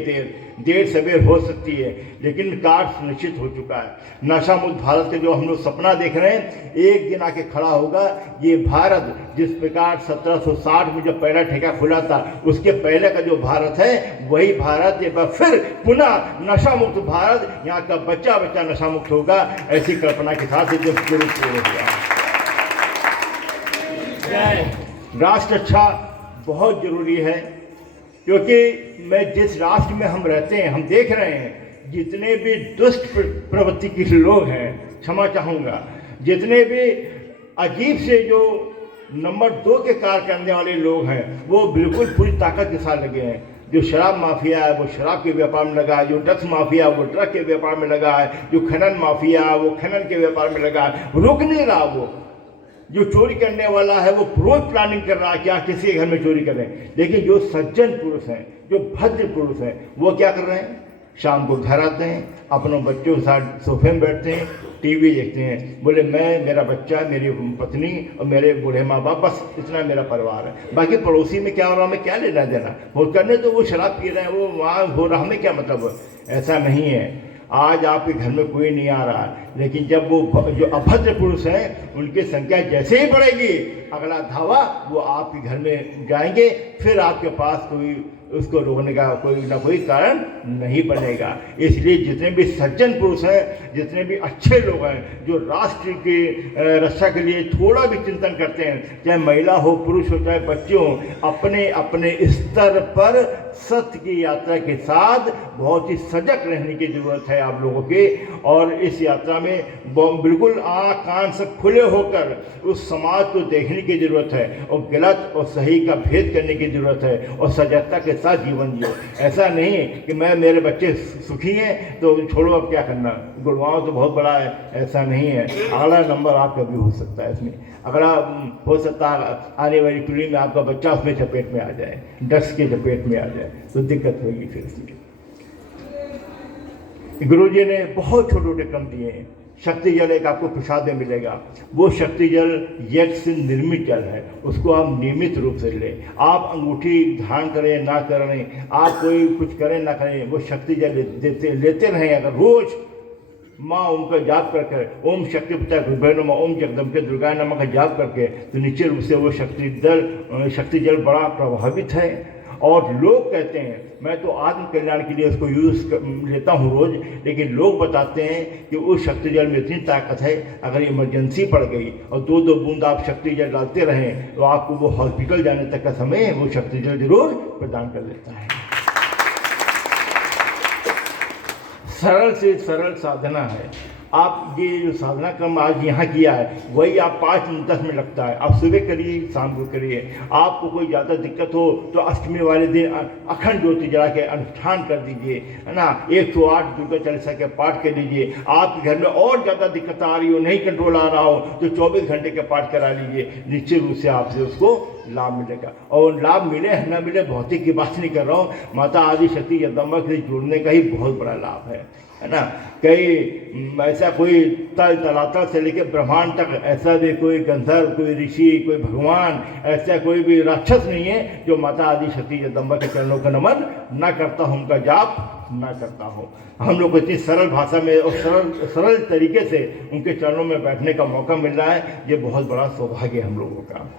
देर सवेर हो सकती है, लेकिन कार्य सुनिश्चित हो चुका है। नशा मुक्त भारत के जो हम लोग सपना देख रहे हैं, एक दिन आके खड़ा होगा। ये भारत जिस प्रकार 1760 में जब पहला ठेका खुला था, उसके पहले का जो भारत है वही भारत एक बार फिर पुनः नशा मुक्त भारत, यहाँ का बच्चा बच्चा नशा मुक्त होगा, ऐसी कल्पना के साथ जो शुरू हो गया। राष्ट्र रक्षा बहुत जरूरी है, क्योंकि मैं जिस राष्ट्र में हम रहते हैं, हम देख रहे हैं जितने भी दुष्ट प्रवृत्ति के लोग हैं, क्षमा चाहूँगा, जितने भी अजीब से जो नंबर 2 के कार्य करने वाले लोग हैं, वो बिल्कुल पूरी ताकत के साथ लगे हैं। जो शराब माफिया है वो शराब के व्यापार में लगा है, जो ड्रग्स माफिया है वो ड्रग के व्यापार में लगा है, जो खनन माफिया है वो खनन के व्यापार में लगा है, रुक नहीं रहा। वो जो चोरी करने वाला है वो रोज प्लानिंग कर रहा है क्या किसी के घर में चोरी करें, लेकिन जो सज्जन पुरुष हैं, जो भद्र पुरुष हैं, वो क्या कर रहे हैं, शाम को घर आते हैं, अपनों बच्चों के साथ सोफे में बैठते हैं, टीवी देखते हैं, बोले मैं, मेरा बच्चा, मेरी पत्नी और मेरे बूढ़े माँ बाप, बस इतना मेरा परिवार है, बाकी पड़ोसी में क्या हो रहा, हमें क्या लेना देना, वो करने तो वो शराब पी रहे हैं, वो वहाँ हो रहा, हमें क्या मतलब। ऐसा नहीं है। आज आपके घर में कोई नहीं आ रहा, लेकिन जब वो जो अभद्र पुरुष हैं उनकी संख्या जैसे ही बढ़ेगी, अगला धावा वो आपके घर में जाएंगे, फिर आपके पास कोई उसको रोकने का कोई ना कोई कारण नहीं बनेगा। इसलिए जितने भी सज्जन पुरुष हैं, जितने भी अच्छे लोग हैं, जो राष्ट्र की रक्षा के लिए थोड़ा भी चिंतन करते हैं, चाहे महिला हो, पुरुष हो, चाहे बच्चे हों, अपने अपने स्तर पर सत्य की यात्रा के साथ बहुत ही सजग रहने की ज़रूरत है आप लोगों के। और इस यात्रा में बिल्कुल आँख कान सब खुले होकर उस समाज को देखने की ज़रूरत है, और गलत और सही का भेद करने की ज़रूरत है, और सजगता के साथ जीवन जियो। ऐसा नहीं है कि मैं मेरे बच्चे सुखी हैं तो छोड़ो अब क्या करना, गुड़गांव तो बहुत बड़ा है, ऐसा नहीं है। अगला नंबर आपका भी हो सकता है इसमें, अगला हो सकता है आने वाली पीढ़ी में आपका बच्चा उसमें चपेट में आ जाए, ड्रग्स के चपेट में आ जाए, तो दिक्कत होगी फिर इसमें। गुरुजी ने बहुत छोटे छोटे क्रम दिए हैं। शक्ति जल एक आपको प्रसाद में मिलेगा, वो शक्ति जल यज्ञ से निर्मित जल है, उसको आप नियमित रूप से लें। आप अंगूठी धारण करें ना करें, आप कोई कुछ करें ना करें, वो शक्ति जल लेते रहें। अगर रोज माँ ओम का जाप करके, ओम शक्ति पिता गुरुभ्यो नमः, ओम जगदम्बे दुर्गा नमः का जाप करके, तो निश्चित रूप से वो शक्ति जल बड़ा प्रभावित है। और लोग कहते हैं, मैं तो आत्म कल्याण के लिए उसको लेता हूँ रोज़, लेकिन लोग बताते हैं कि उस शक्ति जल में इतनी ताकत है, अगर इमरजेंसी पड़ गई और 2-2 बूंद आप शक्ति जल डालते रहें तो आपको वो हॉस्पिटल जाने तक का समय वो शक्ति जल जरूर प्रदान कर देता है। सरल से सरल साधना है। आप ये जो साधना क्रम आज यहाँ किया है, वही आप 5-10 मिनट लगता है। आप सुबह करिए, शाम को करिए। आपको कोई ज़्यादा दिक्कत हो तो अष्टमी वाले दिन अखंड ज्योति जला के अनुष्ठान कर दीजिए, है ना। 108 दुर्गा चालीसा के पाठ कर लीजिए। आपके घर में और ज़्यादा दिक्कत आ रही हो, नहीं कंट्रोल आ रहा हो, तो 24 घंटे के पाठ करा लीजिए। निश्चित रूप से आपसे उसको लाभ मिलेगा। और लाभ मिले न मिले भौतिक की बात नहीं कर रहा हूँ, माता आदि शक्ति जगदम्बा से जुड़ने का ही बहुत बड़ा लाभ है ना। कई ऐसा कोई तलातल से लेकर ब्रह्मांड तक ऐसा भी कोई गंधर्व, कोई ऋषि, कोई भगवान, ऐसा कोई भी राक्षस नहीं है जो माता आदि शक्ति जगदम्बा के चरणों का नमन ना करता हो, उनका जाप ना करता हो। हम लोग को इतनी सरल भाषा में और सरल तरीके से उनके चरणों में बैठने का मौका मिल रहा है, ये बहुत बड़ा सौभाग्य है हम लोगों का।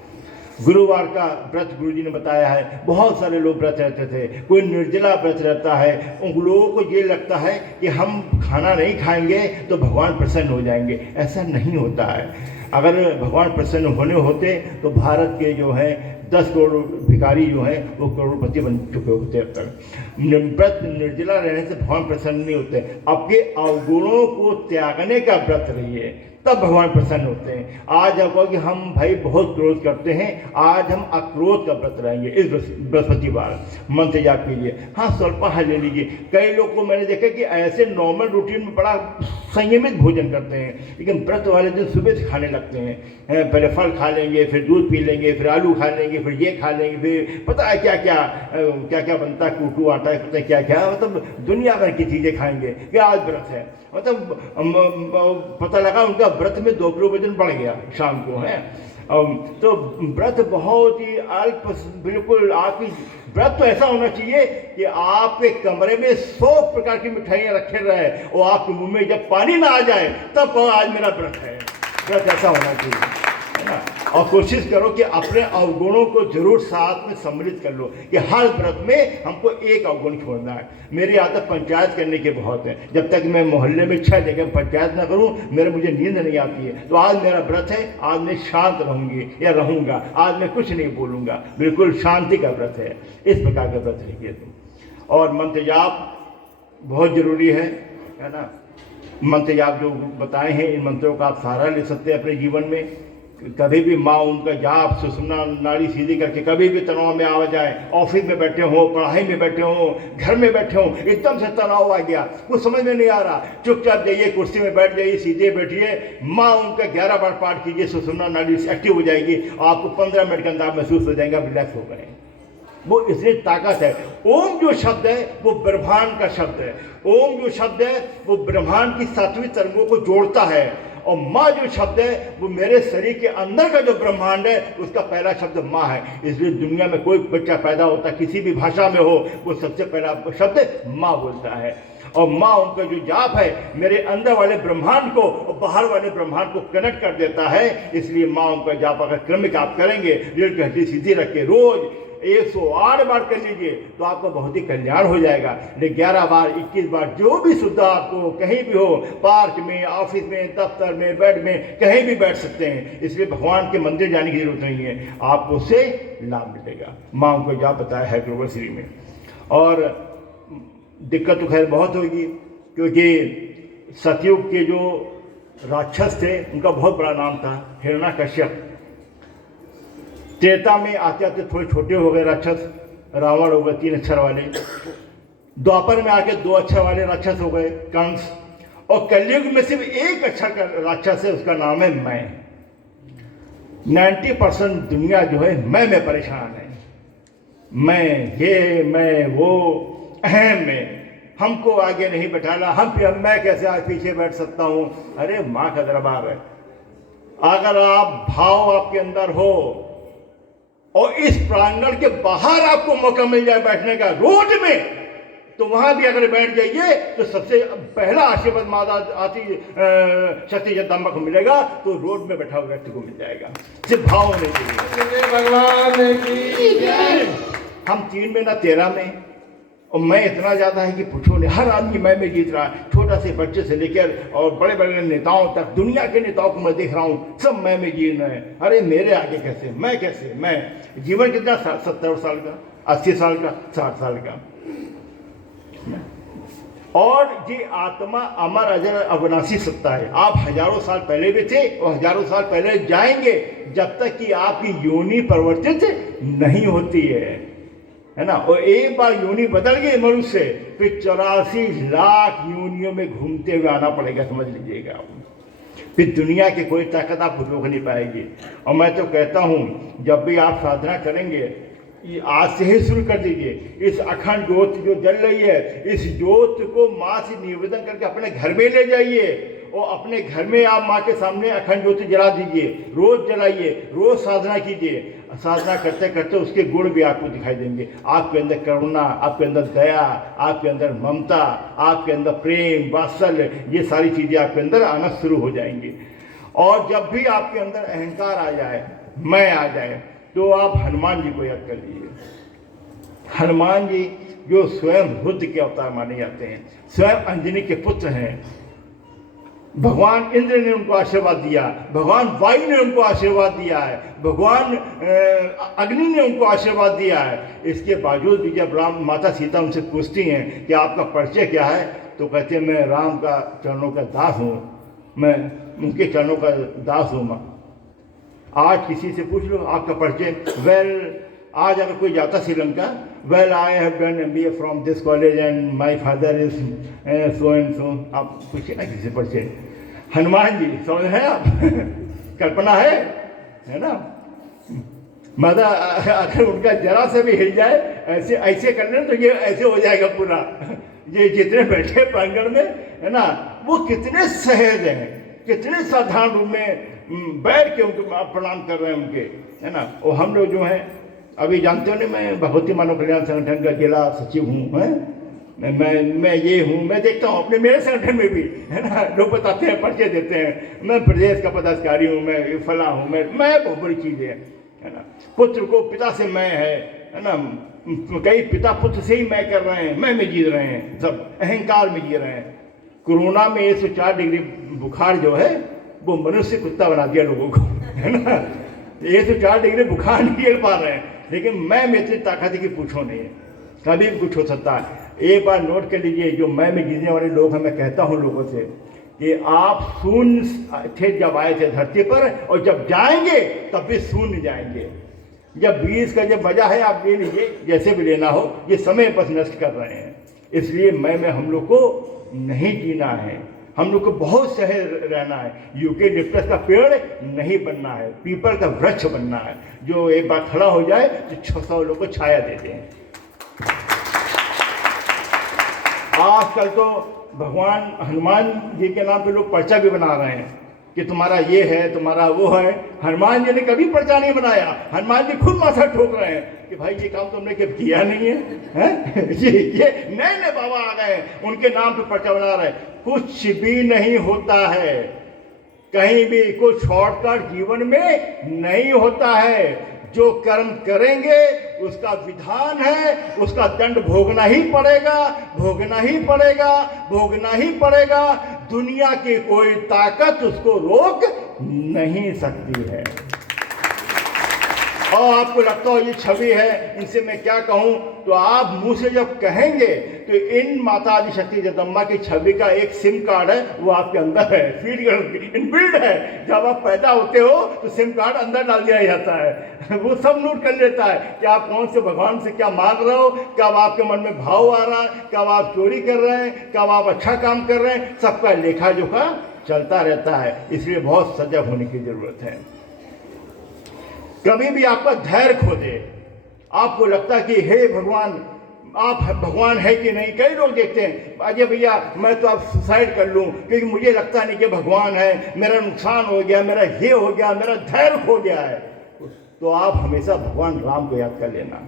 गुरुवार का व्रत गुरुजी ने बताया है। बहुत सारे लोग व्रत रहते थे, कोई निर्जला व्रत रहता है। उन लोगों को ये लगता है कि हम खाना नहीं खाएंगे तो भगवान प्रसन्न हो जाएंगे। ऐसा नहीं होता है। अगर भगवान प्रसन्न होने होते तो भारत के जो है 10 करोड़ भिखारी जो हैं वो करोड़पति बन चुके होते अब तक। व्रत निर्जला रहने से भगवान प्रसन्न नहीं होते। आपके अवगुणों को त्यागने का व्रत रहिए, तब भगवान प्रसन्न होते हैं। आज आप कहो कि हम भाई बहुत क्रोध करते हैं, आज हम अक्रोध का व्रत रहेंगे इस बृहस्पतिवार। मंत्र जाप कीजिए, हाँ स्वल्पाहार ले लीजिए। कई लोग को मैंने देखा कि ऐसे नॉर्मल रूटीन में बड़ा संयमित भोजन करते हैं, लेकिन व्रत वाले दिन सुबह से खाने लगते हैं। पहले फल खा लेंगे, फिर दूध पी लेंगे, फिर आलू खा लेंगे, फिर ये खा लेंगे, फिर पता है क्या क्या बनता है, कूटू आटा है, पता है क्या क्या, मतलब दुनिया भर की चीज़ें खाएंगे कि आज व्रत है। मतलब पता लगा उनका व्रत में 2 किलो वजन बढ़ गया शाम को है। तो व्रत बहुत ही अल्प, बिल्कुल आपकी व्रत तो ऐसा होना चाहिए कि आपके कमरे में 100 प्रकार की मिठाइयाँ रखे रहे और आपके मुंह में जब पानी ना आ जाए तब आज मेरा व्रत है। व्रत ऐसा होना चाहिए, है ना। और कोशिश करो कि अपने अवगुणों को जरूर साथ में सम्मिलित कर लो कि हर व्रत में हमको एक अवगुण छोड़ना है। मेरी आदत पंचायत करने की बहुत है। जब तक मैं मोहल्ले में 6 जगह पंचायत ना करूं मुझे नींद नहीं आती है। तो आज मेरा व्रत है, आज मैं शांत रहूंगी या रहूंगा, आज मैं कुछ नहीं बोलूंगा, बिल्कुल शांति का व्रत है। इस प्रकार का व्रत रखिए तुम। और मंत्र जाप बहुत जरूरी है ना। मंत्र जाप जो बताए हैं, इन मंत्रों का आप सहारा ले सकते हैं अपने जीवन में। कभी भी माँ उनका जाप सुषुम्ना नाड़ी सीधी करके कभी भी तनाव में आ जाए, ऑफिस में बैठे हो, पढ़ाई में बैठे हो, घर में बैठे हो, एकदम से तनाव आ गया, कुछ समझ में नहीं आ रहा, चुपचाप जाइए, कुर्सी में बैठ जाइए, सीधे बैठिए, माँ उनका 11 बार पाठ कीजिए, सुषुम्ना नाड़ी एक्टिव हो जाएगी। आपको 15 मिनट के अंदर आप महसूस हो जाएगा रिलैक्स हो गए। वो इतनी ताकत है। ओम जो शब्द है वो ब्रह्मांड का शब्द है। ओम जो शब्द है वो ब्रह्मांड की 7वीं तरंगों को जोड़ता है। और माँ जो शब्द है वो मेरे शरीर के अंदर का जो ब्रह्मांड है उसका पहला शब्द माँ है। इसलिए दुनिया में कोई बच्चा पैदा होता किसी भी भाषा में हो, वो सबसे पहला शब्द माँ बोलता है। और माँ उनका जो जाप है मेरे अंदर वाले ब्रह्मांड को और बाहर वाले ब्रह्मांड को कनेक्ट कर देता है। इसलिए माँ उनका जाप अगर क्रमिक आप करेंगे, रीढ़ की हड्डी सीधी रख के रोज 108 बार कर लीजिए तो आपका बहुत ही कल्याण हो जाएगा। 11 बार 21 बार जो भी सुविधा आपको कहीं भी हो, पार्क में, ऑफिस में, दफ्तर में, बेड में, कहीं भी बैठ सकते हैं। इसलिए भगवान के मंदिर जाने की जरूरत नहीं है, आपको उससे लाभ मिलेगा। माँ को जाप बताया है ग्लोबल श्री में। और दिक्कत तो खैर बहुत होगी, क्योंकि सतयुग के जो राक्षस थे उनका बहुत बड़ा नाम था हिरण्यकश्यप। त्रेता में आते आते थोड़े छोटे हो गए राक्षस, रावण हो गए 3 अक्षर वाले। द्वापर में आके 2 अक्षर वाले राक्षस हो गए कंस। और कलयुग में सिर्फ 1 अक्षर का राक्षस है, उसका नाम है मैं। 90% दुनिया जो है मैं में परेशान है। मैं ये, मैं वो, अहम में। हमको आगे नहीं बैठाना, मैं कैसे आज पीछे बैठ सकता हूं। अरे माँ का दरबार है। अगर आप भाव आपके अंदर हो और इस प्रांगण के बाहर आपको मौका मिल जाए बैठने का रोड में, तो वहां भी अगर बैठ जाइए तो सबसे पहला आशीर्वाद माता आती शक्ति जगदम्बा को मिलेगा, तो रोड में बैठा हुआ व्यक्ति को मिल जाएगा। सिर्फ भाव नहीं चाहिए। भगवान की जय। हम 3 में ना 13 में, और मैं इतना ज़्यादा है कि पूछो नहीं। हर आदमी मैं में जीत रहा है, छोटा से बच्चे से लेकर और बड़े बड़े नेताओं तक, दुनिया के नेताओं को मैं देख रहा हूँ, सब मैं में जीत रहे हैं। अरे मेरे आगे कैसे, मैं कैसे, मैं जीवन कितना 70 साल का, 80 साल का, 60 साल का। और ये आत्मा अमर अजर अविनाशी सत्ता है। आप हजारों साल पहले भी थे और हजारों साल पहले जाएंगे, जब तक कि आपकी योनि परिवर्तित नहीं होती है ना। और एक बार योनि बदल गई मनुष्य, फिर 84 लाख योनियों में घूमते हुए आना पड़ेगा, समझ लीजिएगा। फिर दुनिया की कोई ताकत आपको रोक नहीं पाएगी। और मैं तो कहता हूँ, जब भी आप साधना करेंगे, ये आज से ही शुरू कर दीजिए। इस अखंड ज्योत जो जल रही है, इस ज्योत को माँ से निवेदन करके अपने घर में ले जाइए और अपने घर में आप माँ के सामने अखंड ज्योति जला दीजिए। रोज जलाइए, रोज साधना कीजिए। साधना करते करते उसके गुण भी आपको दिखाई देंगे। आपके अंदर करुणा, आपके अंदर दया, आपके अंदर ममता, आपके अंदर प्रेम, वात्सल्य, ये सारी चीज़ें आपके अंदर आना शुरू हो जाएंगी। और जब भी आपके अंदर अहंकार आ जाए, मैं आ जाए, तो आप हनुमान जी को याद कर लीजिए। हनुमान जी जो स्वयं रुद्र के अवतार माने जाते हैं, स्वयं अंजनी के पुत्र हैं। भगवान इंद्र ने उनको आशीर्वाद दिया, भगवान वायु ने उनको आशीर्वाद दिया है, भगवान अग्नि ने उनको आशीर्वाद दिया है। इसके बावजूद भी जब माता सीता उनसे पूछती हैं कि आपका परिचय क्या है, तो कहते हैं मैं राम का चरणों का दास हूँ, मैं उनके चरणों का दास हूँ। माँ आज किसी से पूछ लो आपका परिचय, आज अगर कोई जाता Sri Lanka, I have done MBA from this college and my father is so and so, आप पूछिए ना किसी परिचय। हनुमान जी समझ है आप कल्पना है ना। माता अगर उनका जरा से भी हिल जाए, ऐसे ऐसे कर लें तो ये ऐसे हो जाएगा पूरा। ये जितने बैठे प्रांगण में है ना, वो कितने सहज हैं, कितने साधारण रूप में बैठ के उनको प्रणाम कर रहे हैं उनके, है ना। और हम लोग जो हैं, अभी जानते हो नहीं, मैं भगवती मानव कल्याण संगठन का जिला सचिव हूँ, मैं ये हूँ। मैं देखता हूँ अपने मेरे संगठन में भी, है ना, लोग बताते हैं, परिचय देते हैं, मैं प्रदेश का पदाधिकारी हूँ, मैं फला हूँ, मैं बहुत बड़ी चीज़ है ना। पुत्र को पिता से मैं है ना, कई पिता पुत्र से ही मैं कर रहे हैं, मैं में जी रहे हैं, सब अहंकार में जी रहे हैं। कोरोना में 104 डिग्री बुखार जो है, वो मनुष्य कुत्ता बना दिया लोगों को, है ना। 104 डिग्री बुखार नहीं झेल पा रहे हैं, लेकिन मैं में इतनी ताकत की पूछो नहीं है, कभी भी कुछ हो सकता है। एक बार नोट कर लीजिए, जो मैं में जीने वाले लोग हैं, मैं कहता हूँ लोगों से कि आप शून्य थे जब आए थे धरती पर, और जब जाएंगे तब भी शून्य जाएंगे। जब 20 का जब बजा है, आप ले लीजिए, जैसे भी लेना हो, ये समय बस नष्ट कर रहे हैं। इसलिए मैं में हम लोग को नहीं जीना है, हम लोग को बहुत सहज रहना है। यूकेलिप्टस का पेड़ नहीं बनना है, पीपल का वृक्ष बनना है, जो एक बार खड़ा हो जाए तो 600 लोगों को छाया देते हैं। आजकल तो भगवान हनुमान जी के नाम पे लोग पर्चा भी बना रहे हैं, कि तुम्हारा ये है, तुम्हारा वो है। हनुमान जी ने कभी पर्चा नहीं बनाया। हनुमान जी खुद माथा ठोक रहे हैं कि भाई ये काम तुमने कभी किया नहीं है, हैं? ये नए नए बाबा आ गए हैं, उनके नाम पे पर्चा बना रहे हैं। कुछ भी नहीं होता है, कहीं भी कोई शॉर्टकट जीवन में नहीं होता है। जो कर्म करेंगे उसका विधान है, उसका दंड भोगना ही पड़ेगा, भोगना ही पड़ेगा, भोगना ही पड़ेगा। दुनिया की कोई ताकत उसको रोक नहीं सकती है। और आपको लगता हो ये छवि है, इनसे मैं क्या कहूं, तो आप मुंह से जब कहेंगे तो इन माता आदि शक्ति जगदम्बा की छवि का एक सिम कार्ड है, वो आपके अंदर है, फीड इनबिल्ड है। जब आप पैदा होते हो तो सिम कार्ड अंदर डाल दिया जाता है, वो सब नोट कर लेता है कि आप कौन से भगवान से क्या मांग रहे हो, कब आपके मन में भाव आ रहा है, कब आप चोरी कर रहे हैं, कब आप अच्छा काम कर रहे हैं, सबका लेखा जोखा चलता रहता है। इसलिए बहुत सजग होने की जरूरत है। कभी भी आपका धैर्य खो दे, आपको लगता है कि हे भगवान, आप भगवान है कि नहीं। कई लोग देखते हैं, अजय भैया मैं तो आप सुसाइड कर लूं क्योंकि मुझे लगता नहीं कि भगवान है, मेरा नुकसान हो गया, मेरा ये हो गया, मेरा धैर्य खो गया है। तो आप हमेशा भगवान राम को याद कर लेना।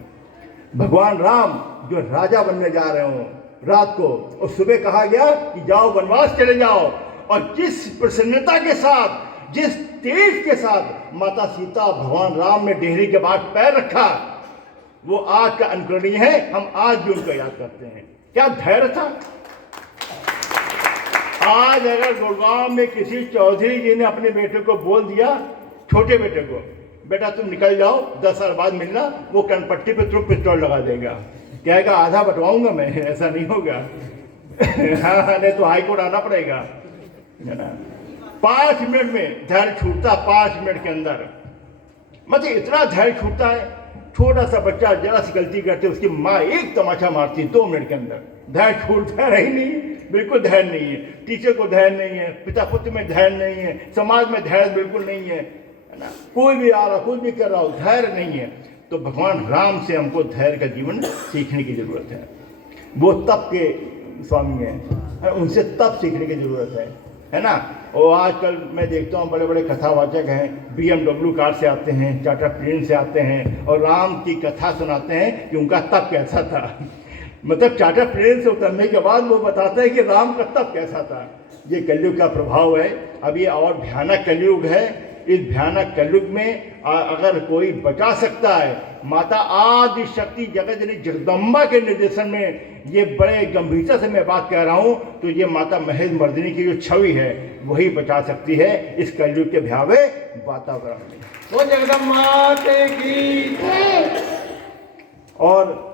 भगवान राम जो राजा बनने जा रहे हो रात को, और सुबह कहा गया कि जाओ वनवास चले जाओ, और जिस प्रसन्नता के साथ, जिस तेज के साथ माता सीता भगवान राम ने डेहरी के बाद पैर रखा, वो आज का अनुकरणीय है। हम आज भी उनको याद करते हैं। क्या धैर्य था। आज अगर गुड़गांव में किसी चौधरी जी ने अपने बेटे को बोल दिया, छोटे बेटे को, बेटा तुम निकल जाओ, 10 साल बाद मिलना, वो कनपट्टी पे तुरंत पिस्तौल लगा देगा, कहेगा आधा बंटवाऊंगा मैं। ऐसा नहीं होगा। हाँ, नहीं तो हाईकोर्ट आना पड़ेगा, है ना। 5 मिनट में धैर्य छूटता, 5 मिनट के अंदर, मतलब इतना धैर्य छूटता है। छोटा सा बच्चा जरा सी गलती करते उसकी माँ एक तमाचा मारती, 2 मिनट के अंदर धैर्य छूटता ही नहीं, बिल्कुल धैर्य नहीं है। टीचर को धैर्य नहीं है, पिता पुत्र में धैर्य नहीं है, समाज में धैर्य बिल्कुल नहीं है ना। कोई भी आ रहा, कोई भी कर रहा हो, धैर्य नहीं है। तो भगवान राम से हमको धैर्य का जीवन सीखने की जरूरत है। वो तप के स्वामी हैं, उनसे तप सीखने की जरूरत है ना। और आजकल मैं देखता हूँ बड़े बड़े कथावाचक हैं, BMW कार से आते हैं, टाटा प्लेन से आते हैं, और राम की कथा सुनाते हैं कि उनका तप कैसा था। मतलब टाटा प्लेन से उतरने के बाद वो बताते हैं कि राम का तप कैसा था। ये कलयुग का प्रभाव है। अब ये और भयानक कलयुग है। इस भयानक कलयुग में अगर कोई बचा सकता है, माता आदि शक्ति जगत जननी जगदम्बा के निर्देशन में, ये बड़े गंभीरता से मैं बात कह रहा हूँ, तो ये माता महेश मर्दिनी की जो छवि है वही बचा सकती है इस कलयुग के भयावह वातावरण में। तो जगदम्बा की। और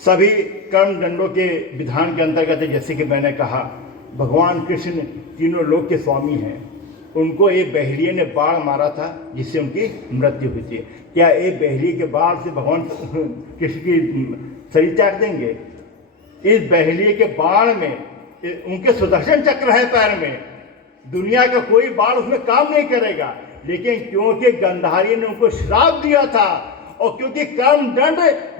सभी कर्म दंडों के विधान के अंतर्गत, जैसे कि मैंने कहा, भगवान कृष्ण तीनों लोक के स्वामी हैं। उनको एक बहेलिये ने बाढ़ मारा था जिससे उनकी मृत्यु हुई थी। क्या एक बहेलिये के बाढ़ से भगवान कृष्ण की शरीर त्याग देंगे? इस बहेलिये के बाढ़ में उनके सुदर्शन चक्र है पैर में, दुनिया का कोई बाढ़ उसमें काम नहीं करेगा। लेकिन क्योंकि गंधारी ने उनको श्राप दिया था, और क्योंकि कर्म दंड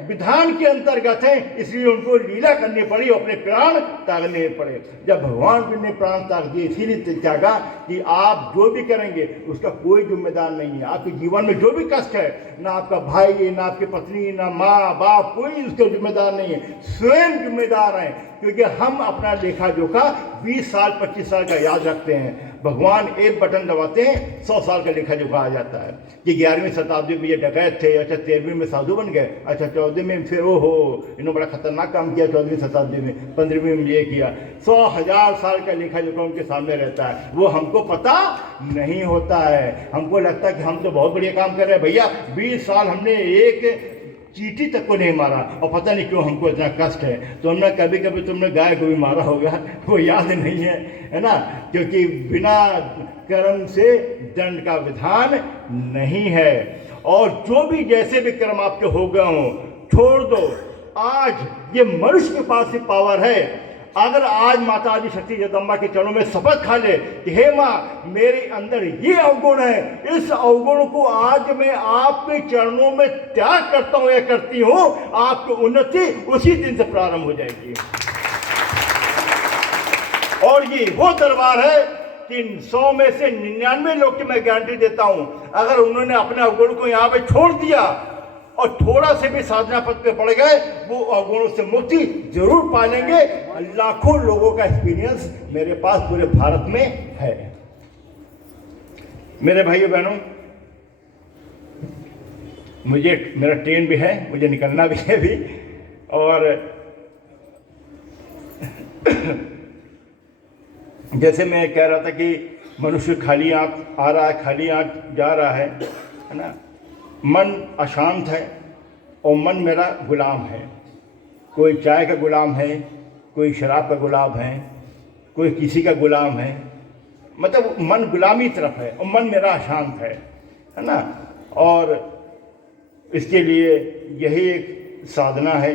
विधान के अंतर्गत है, इसलिए उनको लीला करनी पड़ी, अपने प्राण त्यागने पड़े। जब भगवान ने प्राण त्याग दिए, इसीलिए त्यागा कि आप जो भी करेंगे उसका कोई जिम्मेदार नहीं है। आपके जीवन में जो भी कष्ट है, ना आपका भाई, ना आपकी पत्नी, ना माँ बाप, कोई उसका जिम्मेदार नहीं है, स्वयं जिम्मेदार हैं। क्योंकि हम अपना लेखा जोखा 20 साल 25 साल का याद रखते हैं। भगवान एक बटन दबाते हैं, 100 साल का लेखा जोखा आ जाता है कि 11वीं शताब्दी में ये डकैत थे, अच्छा 13वीं में साधु बन गए, अच्छा 14वीं में फिर ओहो इन्होंने बड़ा खतरनाक काम किया, 14वीं शताब्दी में, 15वीं में ये किया। 100,000 साल का लेखा जोखा उनके सामने रहता है, वो हमको पता नहीं होता है। हमको लगता है कि हम तो बहुत बढ़िया काम कर रहे हैं। भैया 20 साल हमने एक चींटी तक को नहीं मारा, और पता नहीं क्यों हमको इतना कष्ट है। तो हमने कभी कभी तुमने गाय को भी मारा होगा, वो याद नहीं है ना। क्योंकि बिना कर्म से दंड का विधान नहीं है। और जो भी जैसे भी कर्म आपके हो गए हों, छोड़ दो। आज ये मनुष्य के पास ही पावर है। अगर आज माता आदि शक्ति जगदम्बा के चरणों में शपथ खा ले कि हे माँ, मेरे अंदर ये अवगुण है, इस अवगुण को आज मैं आपके चरणों में त्याग करता हूँ या करती हूँ, आपकी उन्नति उसी दिन से प्रारंभ हो जाएगी। और ये वो दरबार है कि 100 में से 99 लोग की मैं गारंटी देता हूं, अगर उन्होंने अपने अवगुण को यहाँ पे छोड़ दिया और थोड़ा से भी साधना पथ पे पड़ गए, वो अवगुणों से मुक्ति जरूर पा लेंगे। लाखों लोगों का एक्सपीरियंस मेरे पास पूरे भारत में है। मेरे भाइयों बहनों, मेरा ट्रेन भी है, मुझे निकलना भी है अभी। और जैसे मैं कह रहा था कि मनुष्य खाली आंख आ रहा है, खाली आंख जा रहा है ना। मन अशांत है और मन मेरा गुलाम है। कोई चाय का गुलाम है, कोई शराब का गुलाम है, कोई किसी का गुलाम है। मतलब मन गुलामी तरफ है और मन मेरा अशांत है ना। और इसके लिए यही एक साधना है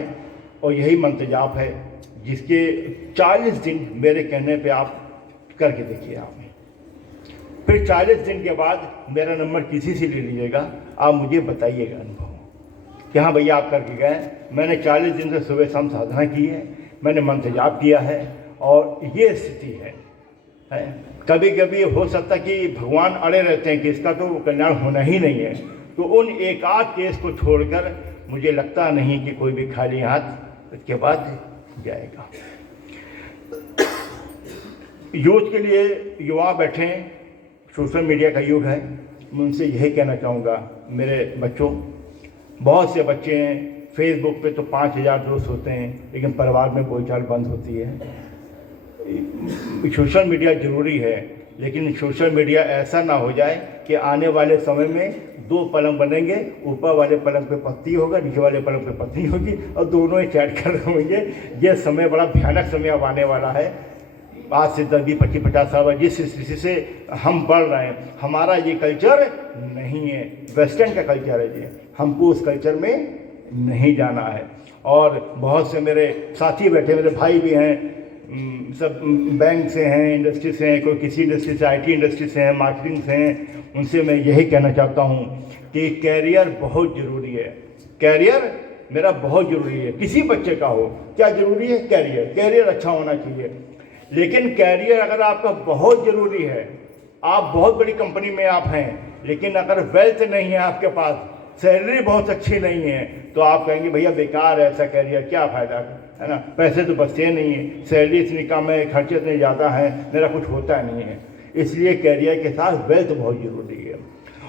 और यही मंत्र जाप है, जिसके 40 दिन मेरे कहने पे आप करके देखिए। आप फिर 40 दिन के बाद मेरा नंबर किसी से ले लीजिएगा, आप मुझे बताइएगा अनुभव कि हाँ भैया आप करके गए। मैंने 40 दिन से सुबह शाम साधना की है, मैंने मंत्र जाप किया है और ये स्थिति है। कभी कभी हो सकता कि भगवान अड़े रहते हैं कि इसका तो कल्याण होना ही नहीं है, तो उन एक आध केस को छोड़कर मुझे लगता नहीं कि कोई भी खाली हाथ इसके बाद जाएगा। यूथ के लिए युवा बैठे, सोशल मीडिया का युग है। मैं उनसे यही कहना चाहूँगा, मेरे बच्चों, बहुत से बच्चे हैं फेसबुक पे तो 5000 दोस्त होते हैं, लेकिन परिवार में बोलचाल बंद होती है। सोशल मीडिया ज़रूरी है, लेकिन सोशल मीडिया ऐसा ना हो जाए कि आने वाले समय में 2 पलंग बनेंगे, ऊपर वाले पलंग पे पत्नी होगा, नीचे वाले पलंग पे पत्नी होगी और दोनों ही चैट कर रहे होंगे। ये समय बड़ा भयानक समय अब आने वाला है। आज से 10, 20, 25, 50 साल जिस स्थिति से हम बढ़ रहे हैं, हमारा ये कल्चर नहीं है, वेस्टर्न का कल्चर है ये। हमको उस कल्चर में नहीं जाना है। और बहुत से मेरे साथी बैठे, मेरे भाई भी हैं, सब बैंक से हैं, इंडस्ट्री से हैं, कोई किसी इंडस्ट्री से, IT इंडस्ट्री से हैं, मार्केटिंग से हैं। उनसे मैं यही कहना चाहता हूँ कि कैरियर बहुत ज़रूरी है। कैरियर मेरा बहुत ज़रूरी है, किसी बच्चे का हो। क्या ज़रूरी है? कैरियर अच्छा होना चाहिए। लेकिन कैरियर अगर आपका बहुत ज़रूरी है, आप बहुत बड़ी कंपनी में आप हैं, लेकिन अगर वेल्थ नहीं है आपके पास, सैलरी बहुत अच्छी नहीं है, तो आप कहेंगे भैया बेकार है ऐसा कैरियर, क्या फ़ायदा है ना। पैसे तो बचते नहीं है, सैलरी इतनी कम है, खर्चे इतने ज़्यादा हैं, मेरा कुछ होता नहीं है। इसलिए कैरियर के साथ वेल्थ बहुत ज़रूरी है।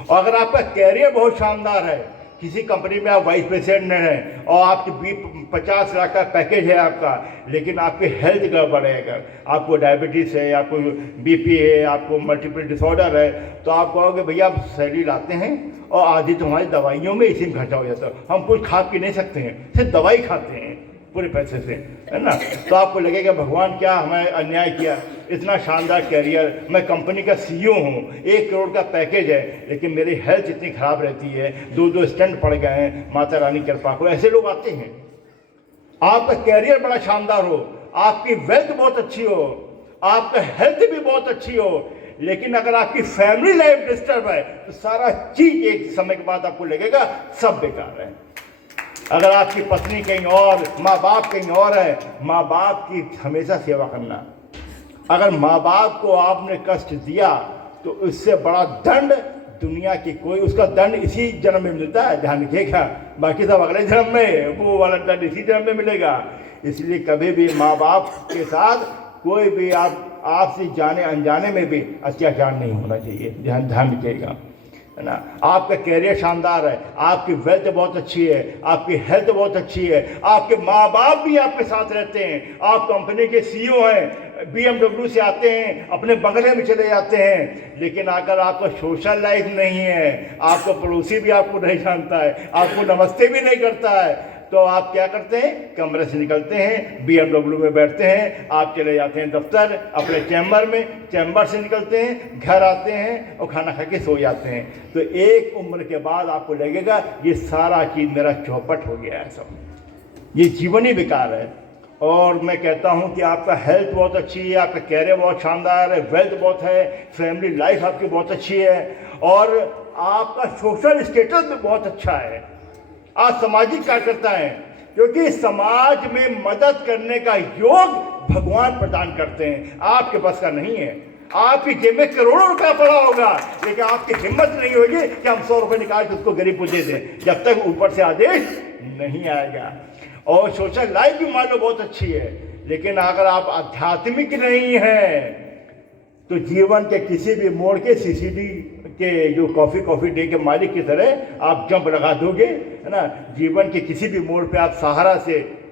और अगर आपका कैरियर बहुत शानदार है, किसी कंपनी में आप वाइस प्रेसिडेंट हैं और आपकी 50 लाख का पैकेज है आपका, लेकिन आपकी हेल्थ गड़बड़ है, अगर आपको डायबिटीज़ है, आपको BP है, आपको मल्टीपल डिसऑर्डर है, तो आप कहोगे भैया आप सैलरी लाते हैं और आधी तो हमारी दवाइयों में इसी में खर्चा हो जाता है, हम कुछ खा पी नहीं सकते हैं, सिर्फ दवाई खाते हैं पूरे पैसे से, है ना। तो आपको लगेगा भगवान क्या हमें अन्याय किया। इतना शानदार कैरियर, मैं कंपनी का CEO हूँ, 1 करोड़ का पैकेज है, लेकिन मेरी हेल्थ इतनी ख़राब रहती है, 2 स्टेंट पड़ गए हैं, माता रानी कृपा को। ऐसे लोग आते हैं। आपका कैरियर बड़ा शानदार हो, आपकी वेल्थ बहुत अच्छी हो, आपका हेल्थ भी बहुत अच्छी हो, लेकिन अगर आपकी फैमिली लाइफ डिस्टर्ब है, तो सारा चीज़ एक समय के बाद आपको लगेगा सब बेकार है। अगर आपकी पत्नी कहीं और, माँ बाप कहीं और है, माँ बाप की हमेशा सेवा करना। अगर माँ बाप को आपने कष्ट दिया, तो उससे बड़ा दंड दुनिया की कोई, उसका दंड इसी जन्म में मिलता है, ध्यान रखिएगा। बाकी सब अगले जन्म में, वो वाला दंड इसी जन्म में मिलेगा। इसलिए कभी भी माँ बाप के साथ कोई भी आपसे जाने अनजाने में भी अत्याचार नहीं होना चाहिए, ध्यान रखिएगा, है ना। आपका कैरियर शानदार है, आपकी वेल्थ बहुत अच्छी है, आपकी हेल्थ बहुत अच्छी है, आपके माँ बाप भी आपके साथ रहते हैं, आप कंपनी के CEO हैं, BMW से आते हैं, अपने बंगले में चले जाते हैं, लेकिन अगर आपका सोशल लाइफ नहीं है, आपका पड़ोसी भी आपको नहीं जानता है, आपको नमस्ते भी नहीं करता है, तो आप क्या करते हैं? कमरे से निकलते हैं, BMW में बैठते हैं, आप चले जाते हैं दफ्तर, अपने चैम्बर में, चैम्बर से निकलते हैं, घर आते हैं और खाना खा के सो जाते हैं। तो एक उम्र के बाद आपको लगेगा ये सारा चीज़ मेरा चौपट हो गया है, सब ये जीवन ही बेकार है। और मैं कहता हूँ कि आपका हेल्थ बहुत अच्छी है, आपका कैरियर बहुत शानदार है, वेल्थ बहुत है, फैमिली लाइफ आपकी बहुत अच्छी है, और आपका सोशल स्टेटस भी बहुत अच्छा है, आप सामाजिक कार्यकर्ता हैं, क्योंकि समाज में मदद करने का योग भगवान प्रदान करते हैं, आपके बस का नहीं है। आपकी जेब में करोड़ों रुपया पड़ा होगा, लेकिन आपकी हिम्मत नहीं होगी कि हम 100 रुपये निकाल के उसको गरीब को दे दें, जब तक ऊपर से आदेश नहीं आएगा। और सोशल लाइफ भी मान लो बहुत अच्छी है, लेकिन अगर आप आध्यात्मिक नहीं हैं तो जीवन के किसी भी मोड़ के सीसीडी के जो कॉफ़ी डे के मालिक की तरह आप जंप लगा दोगे, है ना। जीवन के किसी भी मोड़ पे आप सहारा से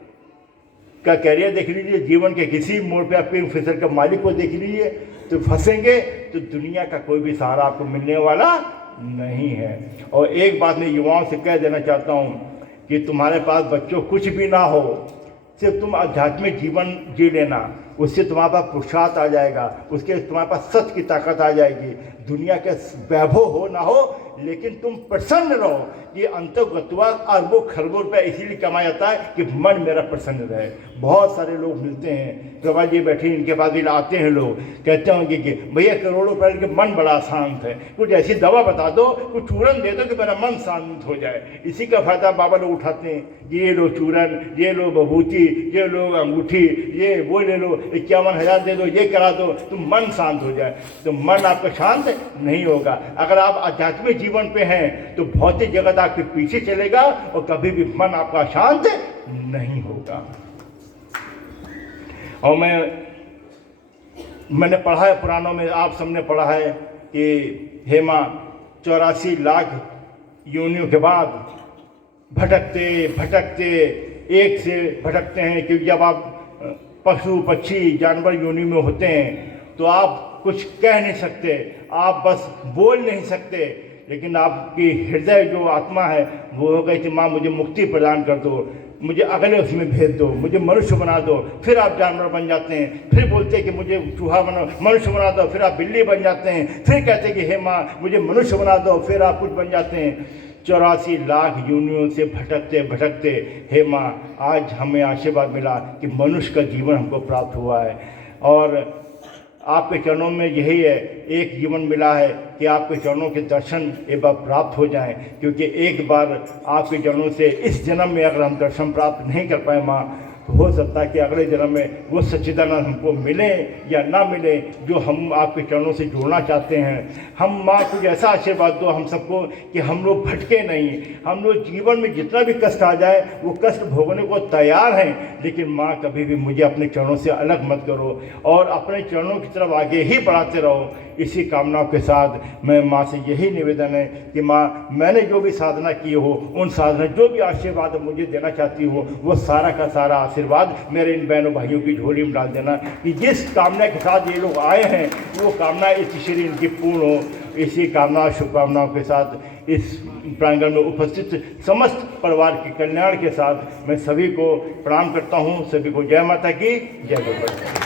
का कैरियर देख लीजिए, जीवन के किसी मोड़ पे आप किंग फिशर के मालिक को देख लीजिए, तो फंसेंगे तो दुनिया का कोई भी सहारा आपको मिलने वाला नहीं है। और एक बात मैं युवाओं से कह देना चाहता हूँ कि तुम्हारे पास बच्चों कुछ भी ना हो, सिर्फ तुम आध्यात्मिक जीवन जी लेना, उससे तुम्हारे पास पुरुषार्थ आ जाएगा, उसके तुम्हारे पास सत्य की ताकत आ जाएगी। दुनिया के वैभव हो ना हो, लेकिन तुम प्रसन्न रहो। कि अंतर्गतवा अरबों खरबों रुपया इसीलिए कमाया जाता है कि मन मेरा प्रसन्न रहे। बहुत सारे लोग मिलते हैं, प्रभा जी बैठे, इनके पास भी आते हैं लोग, कहते होंगे कि भैया करोड़ों रुपये के मन बड़ा शांत है, कुछ ऐसी दवा बता दो, कुछ चूरन दे दो कि मेरा मन शांत हो जाए। इसी का फायदा बाबा लोग उठाते हैं, ये लो चूरन, ये लो बभूति, ये लो अंगूठी, ये वो ले लो, 51,000 दे दो, ये करा दो, तो मन शांत हो जाए। तो मन आपका शांत नहीं होगा। अगर आप आध्यात्मिक जीवन पे हैं तो भौतिक जगत आपके पीछे चलेगा और कभी भी मन आपका शांत नहीं होगा। और मैंने पढ़ा है पुराणों में, आप सबने पढ़ा है कि हेमा 84 लाख योनियों के बाद भटकते भटकते एक से भटकते हैं। क्योंकि जब आप पशु पक्षी जानवर योनि में होते हैं तो आप कुछ कह नहीं सकते, आप बस बोल नहीं सकते, लेकिन आपकी हृदय जो आत्मा है वो हो गई कि माँ मुझे मुक्ति प्रदान कर दो, मुझे अगले उसमें भेज दो, मुझे मनुष्य बना दो। फिर आप जानवर बन जाते हैं, फिर बोलते हैं कि मुझे चूहा बना, मनुष्य बना दो, फिर आप बिल्ली बन जाते हैं, फिर कहते हैं कि हे माँ मुझे मनुष्य बना दो, फिर आप कुछ बन जाते हैं। 84 लाख योनियों से भटकते भटकते हे माँ आज हमें आशीर्वाद मिला कि मनुष्य का जीवन हमको प्राप्त हुआ है। और आपके चरणों में यही है, एक जीवन मिला है कि आपके चरणों के दर्शन एक बार प्राप्त हो जाएं। क्योंकि एक बार आपके चरणों से इस जन्म में अगर हम दर्शन प्राप्त नहीं कर पाए माँ, तो हो सकता है कि अगले जन्म में वो सच्चिदानंद हमको मिले या ना मिले जो हम आपके चरणों से जुड़ना चाहते हैं। हम माँ कुछ ऐसा आशीर्वाद दो हम सबको कि हम लोग भटके नहीं, हम लोग जीवन में जितना भी कष्ट आ जाए वो कष्ट भोगने को तैयार हैं, लेकिन माँ कभी भी मुझे अपने चरणों से अलग मत करो और अपने चरणों की तरफ आगे ही बढ़ाते रहो। इसी कामनाओं के साथ मैं माँ से यही निवेदन है कि माँ मैंने जो भी साधना की हो, उन साधना जो भी आशीर्वाद मुझे देना चाहती हो, वो सारा का सारा आशीर्वाद मेरे इन बहनों भाइयों की झोली में डाल देना कि जिस कामना के साथ ये लोग आए हैं वो कामना इस शरीर इनकी पूर्ण हो। इसी कामना शुभकामनाओं के साथ इस प्रांगण में उपस्थित समस्त परिवार के कल्याण के साथ मैं सभी को प्रणाम करता हूँ। सभी को जय माता की जय।